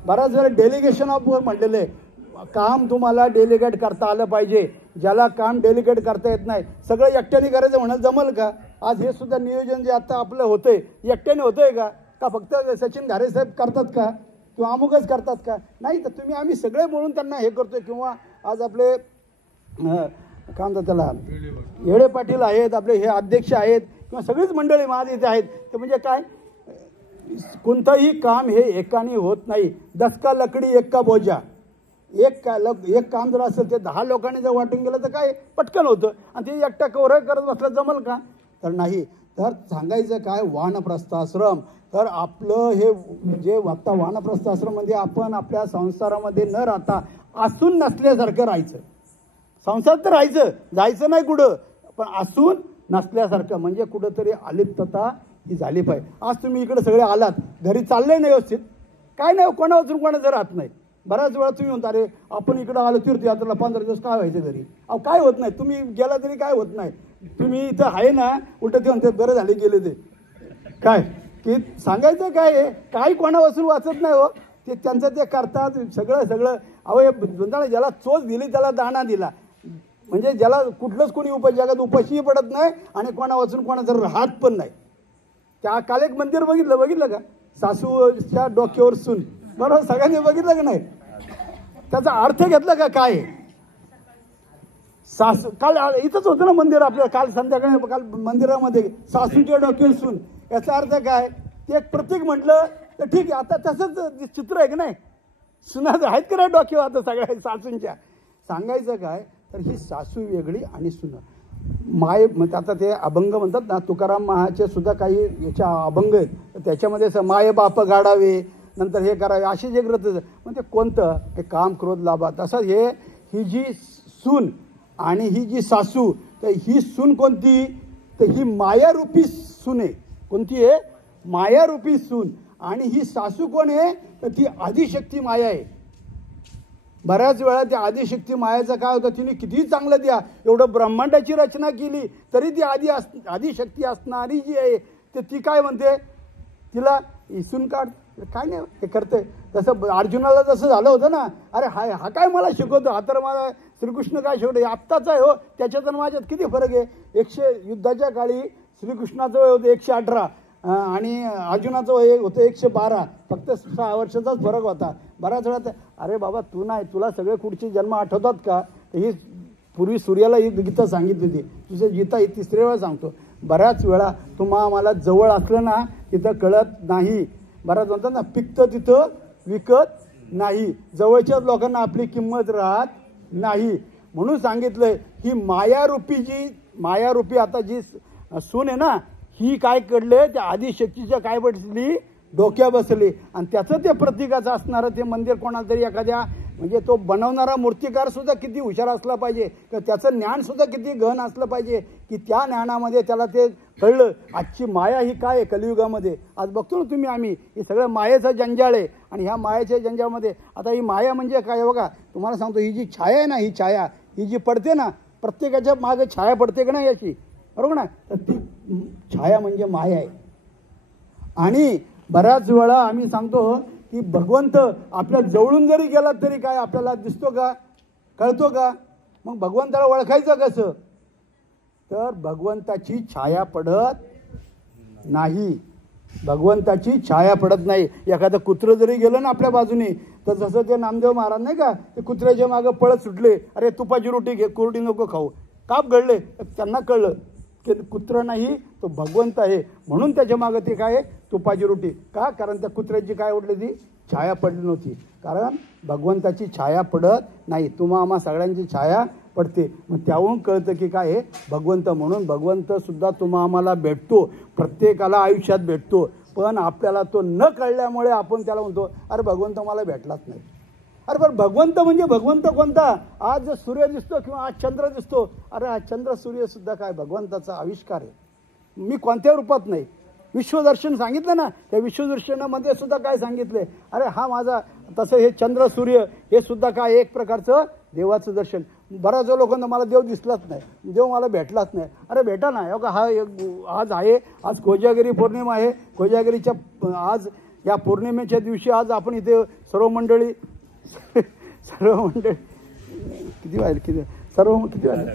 बऱ्याच वेळा डेलिगेशन ऑफ म्हटलेलं आहे. काम तुम्हाला डेलिगेट करता आलं पाहिजे. ज्याला काम डेलिगेट करता येत नाही, सगळं एकट्याने करायचं म्हणाल जमल का? आज हे सुद्धा नियोजन जे आता आपलं होतंय एकट्याने होतंय का? फक्त सचिन घारे साहेब करतात का? किंवा अमुकच करतात का? नाही. तर तुम्ही आम्ही सगळे मिळून त्यांना हे करतोय. किंवा आज आपले काय म्हणतात त्याला, येडे पाटील आहेत, आपले हे अध्यक्ष आहेत, किंवा सगळीच मंडळी महाद इथे आहेत. ते म्हणजे काय? कोणतंही काम हे एकाने होत नाही. 10 का लकडी 1 का बोजा. एक काम जर असेल ते 10 लोकांनी जर वाटून गेलं तर काय पटकन होतं. आणि ते एकटा कवर करत बसलं जमल का? तर नाही. तर सांगायचं काय? वानप्रस्थाश्रम. तर आपलं हे जे वागता वानप्रस्थाश्रम म्हणजे आपण आपल्या संसारामध्ये न राहता असून नसल्यासारखं राहायचं. संसारात तर राहायचं, जायचं नाही कुठं, पण असून नसल्यासारखं. म्हणजे कुठंतरी अलिप्तता ही झाली पाहिजे. आज तुम्ही इकडे सगळे आलात, घरी चाललंय नाही व्यवस्थित, काय नाही, कोणावरून कोणाचं राहत नाही. बऱ्याच वेळा तुम्ही म्हणता अरे आपण इकडं आलो तीर्थयात्रेला 15 दिवस काय व्हायचं घरी? अहो काय होत नाही, तुम्ही गेला तरी काय होत नाही. तुम्ही इथं आहे ना, उलट ते म्हणते बरं झाले गेले ते. काय की सांगायचं काय आहे? काही कोणापासून वाचत नाही हो. ते त्यांचं ते करतात सगळं. अहो हे ज्याला चोच दिली त्याला दाणा दिला. म्हणजे ज्याला कुठलंच कोणी जगात उपाशीही पडत नाही आणि कोणा वाचून कोणाचं राहत पण नाही. त्या काल एक मंदिर बघितलं का? सासूच्या डोक्यावर सून. बरोबर, सगळ्यांनी बघितलं का नाही? त्याचा अर्थ घेतला का काय? सासू काल इथंच होतं ना मंदिर आपलं, काल संध्याकाळी काल मंदिरामध्ये सासूच्या डोक्यावर सून. याचा अर्थ काय? ते एक प्रतीक म्हटलं तर ठीक आहे. आता तसंच चित्र आहे की नाही? सुनाचं आहेत का नाही डोक्यावर आता सगळ्या सासूंच्या? सांगायचं काय? तर ही सासू वेगळी आणि सुना माय. मग आता ते अभंग म्हणतात ना, तुकाराम महाचे सुद्धा काही याच्या अभंग आहेत. तर त्याच्यामध्ये माय बाप गाडावे, नंतर हे करावे, असे जे ग्रंथ. मग ते कोणतं? हे काम क्रोध लाभा. तसं ही जी सून आणि ही जी सासू, तर ही सून कोणती? तर ही मायारूपी सून आहे. कोणती आहे? मायारूपी सून. आणि ही सासू कोण आहे? तर ती आदिशक्ती माया आहे. बऱ्याच वेळा त्या आदिशक्ती मायाचं काय होतं? तिने कितीही चांगलं द्या, एवढं ब्रह्मांडाची रचना केली तरी ती आदिशक्ती असणारी जी आहे तर ती काय म्हणते? तिला इसून काढ, काय नाही हे करते. तसं अर्जुनाला जसं झालं होतं ना, अरे हा काय मला शिकवतो, हा तर मला श्रीकृष्ण काय शिकवतो, आत्ताच आहे हो, त्याच्यात माझ्यात किती फरक आहे. युद्धाच्या काळी श्रीकृष्णाचं वय होतं 118 आणि अर्जुनाचं वय होतं 112, फक्त 6 वर्षाचाच फरक होता. बराच वेळा अरे बाबा तू नाही, तुला सगळे पुढचे जन्म आठवतात का. ही पूर्वी सूर्याला ही गीता सांगितली होती, तुझे गीता ही 3ऱ्या वेळा सांगतो. बऱ्याच वेळा आम्हाला जवळ असलं ना तिथं कळत नाही. बऱ्याच म्हणतात ना, पिकतं तिथं विकत नाही. जवळच्याच लोकांना आपली किंमत राहत नाही. म्हणून सांगितलंय ही मायारूपी आता जी सून आहे ना, ही काय कडले त्या आदिशक्तीच्या काय बसली, डोक्या बसली. आणि त्याचं ते प्रतीकाचं असणारं ते मंदिर कोणाला तरी एखाद्या म्हणजे तो बनवणारा मूर्तिकार सुद्धा किती हुशार असला पाहिजे, तर त्याचं ज्ञान सुद्धा किती गहन असलं पाहिजे की त्या ज्ञानामध्ये त्याला ते कळलं आजची माया ही काय आहे कलियुगामध्ये. आज बघतो ना तुम्ही आम्ही, हे सगळं मायेचं जंजाळ आहे. आणि ह्या मायेच्या जंजाळमध्ये आता ही माया म्हणजे काय बघा, तुम्हाला सांगतो, ही जी छाया आहे ना, ही छाया ही जी पडते ना, प्रत्येकाच्या मागे छाया पडते का नाही याची, बरोबर ना, तर ती छाया म्हणजे माया आहे. आणि बऱ्याच वेळा आम्ही सांगतो की भगवंत आपल्या जवळून जरी गेला तरी काय आपल्याला दिसतो का, कळतो का. मग भगवंताला ओळखायचं कसं, तर भगवंताची छाया पडत नाही. भगवंताची छाया पडत नाही. एखादं कुत्रं जरी गेलं ना आपल्या बाजूने, तर जसं ते नामदेव महाराज नाही का, ते कुत्र्याच्या मागं पळत सुटले, अरे तुपाची रोटी घे, कोरडी नको खाऊ, काप घडले. त्यांना कळलं की कुत्र नाही, तो भगवंत आहे. म्हणून त्याच्या मागं ते काय, तुपाची रोटी का, कारण त्या कुत्र्याची काय उडली, ती छाया पडली नव्हती. कारण भगवंताची छाया पडत नाही. आम्हा सगळ्यांची छाया पडते. मग त्याहून कळतं की काय आहे भगवंत. म्हणून भगवंत सुद्धा आम्हाला भेटतो, प्रत्येकाला आयुष्यात भेटतो. पण आपल्याला तो न कळल्यामुळे आपण त्याला म्हणतो अरे भगवंत मला भेटलाच नाही. अरे पण भगवंत म्हणजे भगवंत कोणता, आज सूर्य दिसतो किंवा आज चंद्र दिसतो, अरे हा चंद्र सूर्य सुद्धा काय भगवंताचा आविष्कार आहे. मी कोणत्या रूपात नाही. विश्वदर्शन सांगितलं ना, त्या विश्वदर्शनामध्ये सुद्धा काय सांगितलंय, अरे हा माझा, तसं हे चंद्र सूर्य हे सुद्धा काय एक प्रकारचं देवाचं दर्शन. बऱ्याच लोकांना मला देव दिसलाच नाही, देव मला भेटलाच नाही. अरे भेटा ना, हो का, हा आज आहे, आज कोजागिरी पौर्णिमा आहे. कोजागिरीच्या आज या पौर्णिमेच्या दिवशी आज आपण इथे सर्व मंडळी किती वाजले, किती वाजले,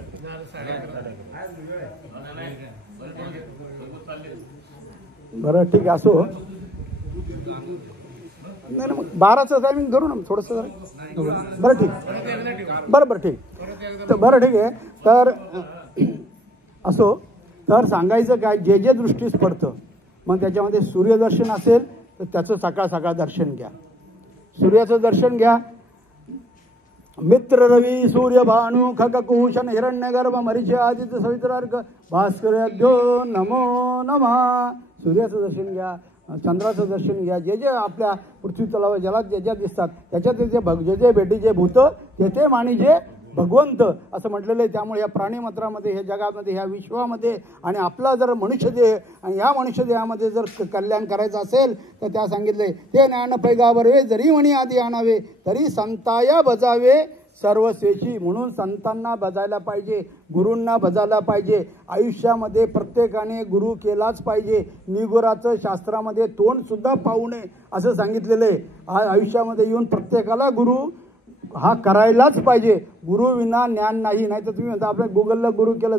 बरं ठीक आहे असो. नाही मग 12चं टायमिंग धरू ना थोडंसं जरा. बरं ठीक, बरं ठीक, तर बरं ठीक आहे. तर असो, तर सांगायचं काय, जे जे दृष्टीस पडतं, मग त्याच्यामध्ये सूर्यदर्शन असेल तर त्याचं सकाळ सकाळ दर्शन घ्या, सूर्याचं दर्शन घ्या. मित्र रवी सूर्य भानु खगकुशन हिरण्यगर्भ मरीचे आदित्य सवित्रार्क भास्कर अद्यो नमो नमः. सूर्याचं दर्शन घ्या, चंद्राचं दर्शन घ्या. जे जे आपल्या पृथ्वी तलावर जलात जे जे दिसतात त्याच्यात जे जे भेटीचे भूत ते मानी जे भगवंत असं म्हटलेलं आहे. त्यामुळे या प्राणीमात्रामध्ये, ह्या जगामध्ये, ह्या विश्वामध्ये आणि आपला जर मनुष्यदेह आणि ह्या मनुष्यदेहामध्ये जर कल्याण करायचं असेल तर त्या सांगितले ते ज्ञान पैगावरवे जरी म्हणी आधी आणावे तरी संताया बजावे सर्वस्वेची. म्हणून संतांना भजायला पाहिजे, गुरूंना भजायला पाहिजे. आयुष्यामध्ये प्रत्येकाने गुरु केलाच पाहिजे. निगुराचं शास्त्रामध्ये तोंड सुद्धा पाहू नये असं सांगितलेलं आहे. आयुष्यामध्ये येऊन प्रत्येकाला गुरु हा करायलाच पाहिजे. गुरु विना ज्ञान नाही. नाही तर तुम्ही म्हणता आपल्या गुगलला गुरु केलं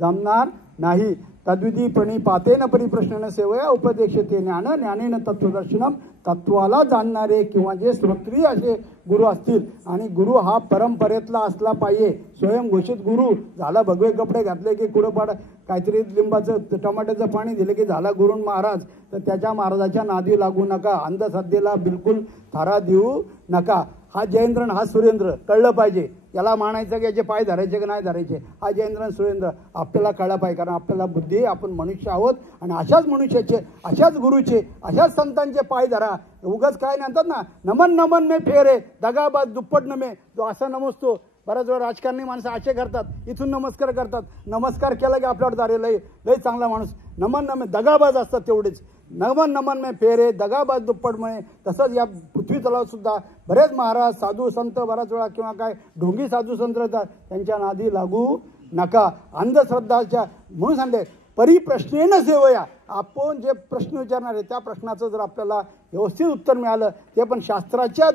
जमणार नाही. तद्विधी प्रणिपातेन परिप्रश्न सेवया उपदेशते ज्ञान ज्ञानेन तत्वदर्शनम. तत्वाला जाणणारे किंवा जे श्रोत्रिय असे गुरु असतील, आणि गुरु हा परंपरेतला असला पाहिजे. स्वयंघोषित गुरु झाला, भगवे कपडे घातले की कुडपाड काहीतरी लिंबाचं टमाट्याचं पाणी दिलं की झाला गुरु महाराज, तर त्याच्या महाराजाच्या नादी लागू नका. अंधश्रद्धेला बिलकुल थारा देऊ नका. हा जयेंद्र हा सुरेंद्र कळलं पाहिजे. याला मानायचं की याचे पाय धरायचे की नाही धरायचे, हा जयेंद्र सुरेंद्र आपल्याला कळलं पाहिजे. कारण आपल्याला बुद्धी, आपण मनुष्य आहोत आणि अशाच मनुष्याचे, अशाच गुरुचे, अशाच संतांचे पाय धरा. उगाच काय म्हणतात ना, नमन नमन मे फेरे दगाबाज दुप्पट नमे, जो असा नमसतो. बऱ्याच वेळा राजकारणी माणसं असे करतात, इथून नमस्कार करतात, नमस्कार केला की आपल्यावर अरे लय लय चांगला माणूस. नमन नमे दगाबाज असतात तेवढेच. नमन नमन मे फेरे दगाबाज दुप्पटमय. तसंच या पृथ्वी तलावात सुद्धा बरेच महाराज, साधू संत बऱ्याच वेळा किंवा काय ढोंगी साधू संत येतात, त्यांच्या नादी लागू नका. अंधश्रद्धाच्या म्हणून सांगते परिप्रश्नेन सेवया. आपण जे प्रश्न विचारणार आहे त्या प्रश्नाचं जर आपल्याला व्यवस्थित उत्तर मिळालं, ते पण शास्त्राच्या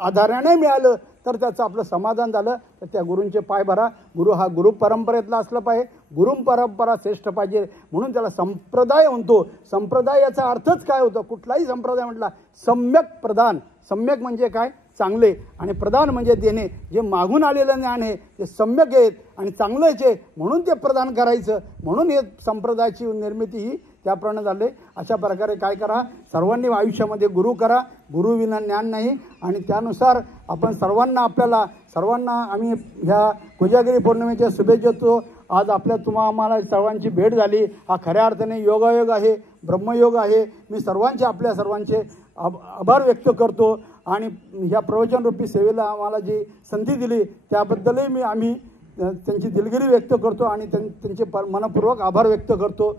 आधाराने मिळालं, तर त्याचं आपलं समाधान झालं. तर त्या गुरूंचे पाय भरा. गुरु हा गुरु परंपरेतला असला पाहिजे, गुरु परंपरा श्रेष्ठ पाहिजे, म्हणून त्याला संप्रदाय म्हणतो. संप्रदाय याचा अर्थच काय होतो? कुठलाही संप्रदाय म्हटला सम्यक प्रदान. सम्यक म्हणजे काय? चांगले, आणि प्रदान म्हणजे देणे. जे मागून आलेलं ज्ञान आहे ते सम्यक आहेत आणि चांगलंच आहे, म्हणून ते प्रदान करायचं. म्हणून हे संप्रदायाची निर्मिती ही त्याप्रमाणे झाले. अशा प्रकारे काय करा, सर्वांनी आयुष्यामध्ये गुरु करा. गुरुविना ज्ञान नाही. आणि त्यानुसार आपण सर्वांना आम्ही ह्या कोजागिरी पौर्णिमेच्या शुभेच्छा देतो. आज आम्हाला सर्वांची भेट झाली. हा खऱ्या अर्थाने योगायोग आहे, ब्रह्मयोग आहे. मी आपल्या सर्वांचे आभार व्यक्त करतो. आणि ह्या प्रवचनरूपी सेवेला आम्हाला जी संधी दिली त्याबद्दलही आम्ही त्यांची दिलगिरी व्यक्त करतो आणि त्यांचे मनपूर्वक आभार व्यक्त करतो.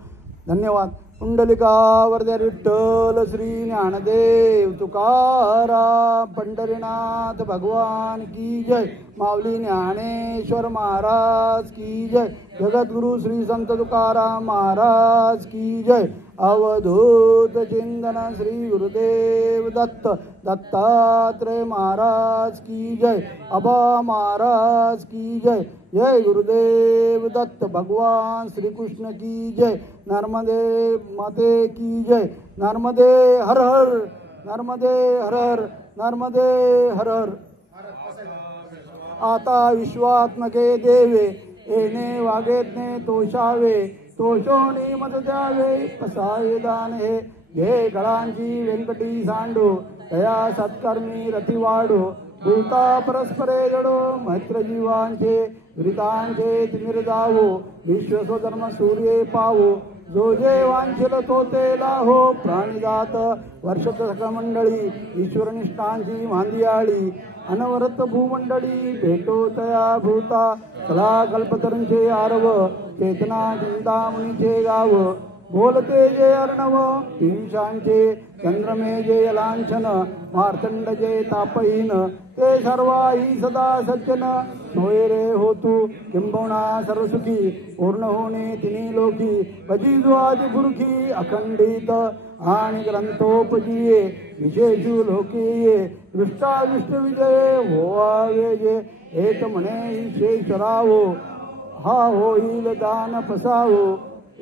धन्यवाद. पुंडलिका वरदे विठ्ठल श्री ज्ञानदेव तुकाराम पंढरीनाथ भगवान की जय. माऊली ज्ञानेश्वर महाराज की जय. जगद्गुरु श्री संत तुकाराम महाराज की जय. अवधूत चिंतन श्री गुरुदेव दत्त दत्तात्रेय महाराज की जय. अबा महाराज की जय. जय गुरुदेव दत्त भगवान श्री कृष्ण की जय. नर्मदे माते की जय. नर्मदे हर हर, नर्मदे हर हर, नर्मदे हर हर. आता विश्वात्मके देवे येणे वागेतने तोषावे. तोषोनी मत द्यावे पसाये दान हे. घे गळांची व्यंकटी सांडू तया सत्कर्मी रती वाढू. भूता परस्परे जडो मैत्र जीवांचे वृतांचे तिमिर जावो. विश्वस्वधर्म सूर्ये पावो. जो जे वांछिल तो ते लाहो. प्राणीजात वर्षत सकमंडळी ईश्वरनिष्ठांची मांदियाळी. अनवरत भूमंडळी भेटो तया भूता. कला कल्पतरूंचे आरव चेतना चिंतामणीचे गाव. बोलते जे अर्णव ईशांचे चंद्रमे जे लांछन. मार्तंड जे तापहीन ते सर्वाही सदा सज्जन. सोय रे हो तू किंबहुना सर्वसुखी. पूर्ण होणे तिन्ही लोकी. भजी आदि गुरुखी अखंडित आणि ग्रंथोपजीये. विशेषू लोकीये दृष्टादृष्ट विजय होवावे जे. एक म्हणे ईशेश्वरावो हा होईल दान पसावो.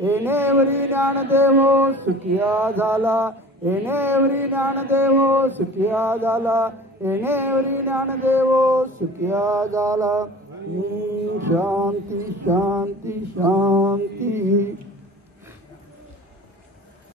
येणेवरी ज्ञानदेवो सुखिया झाला. येणेवरी ज्ञानदेवो सुखिया झाला. येणेवरी ज्ञानदेवो सुखिया झाला. शांती शांती शांती.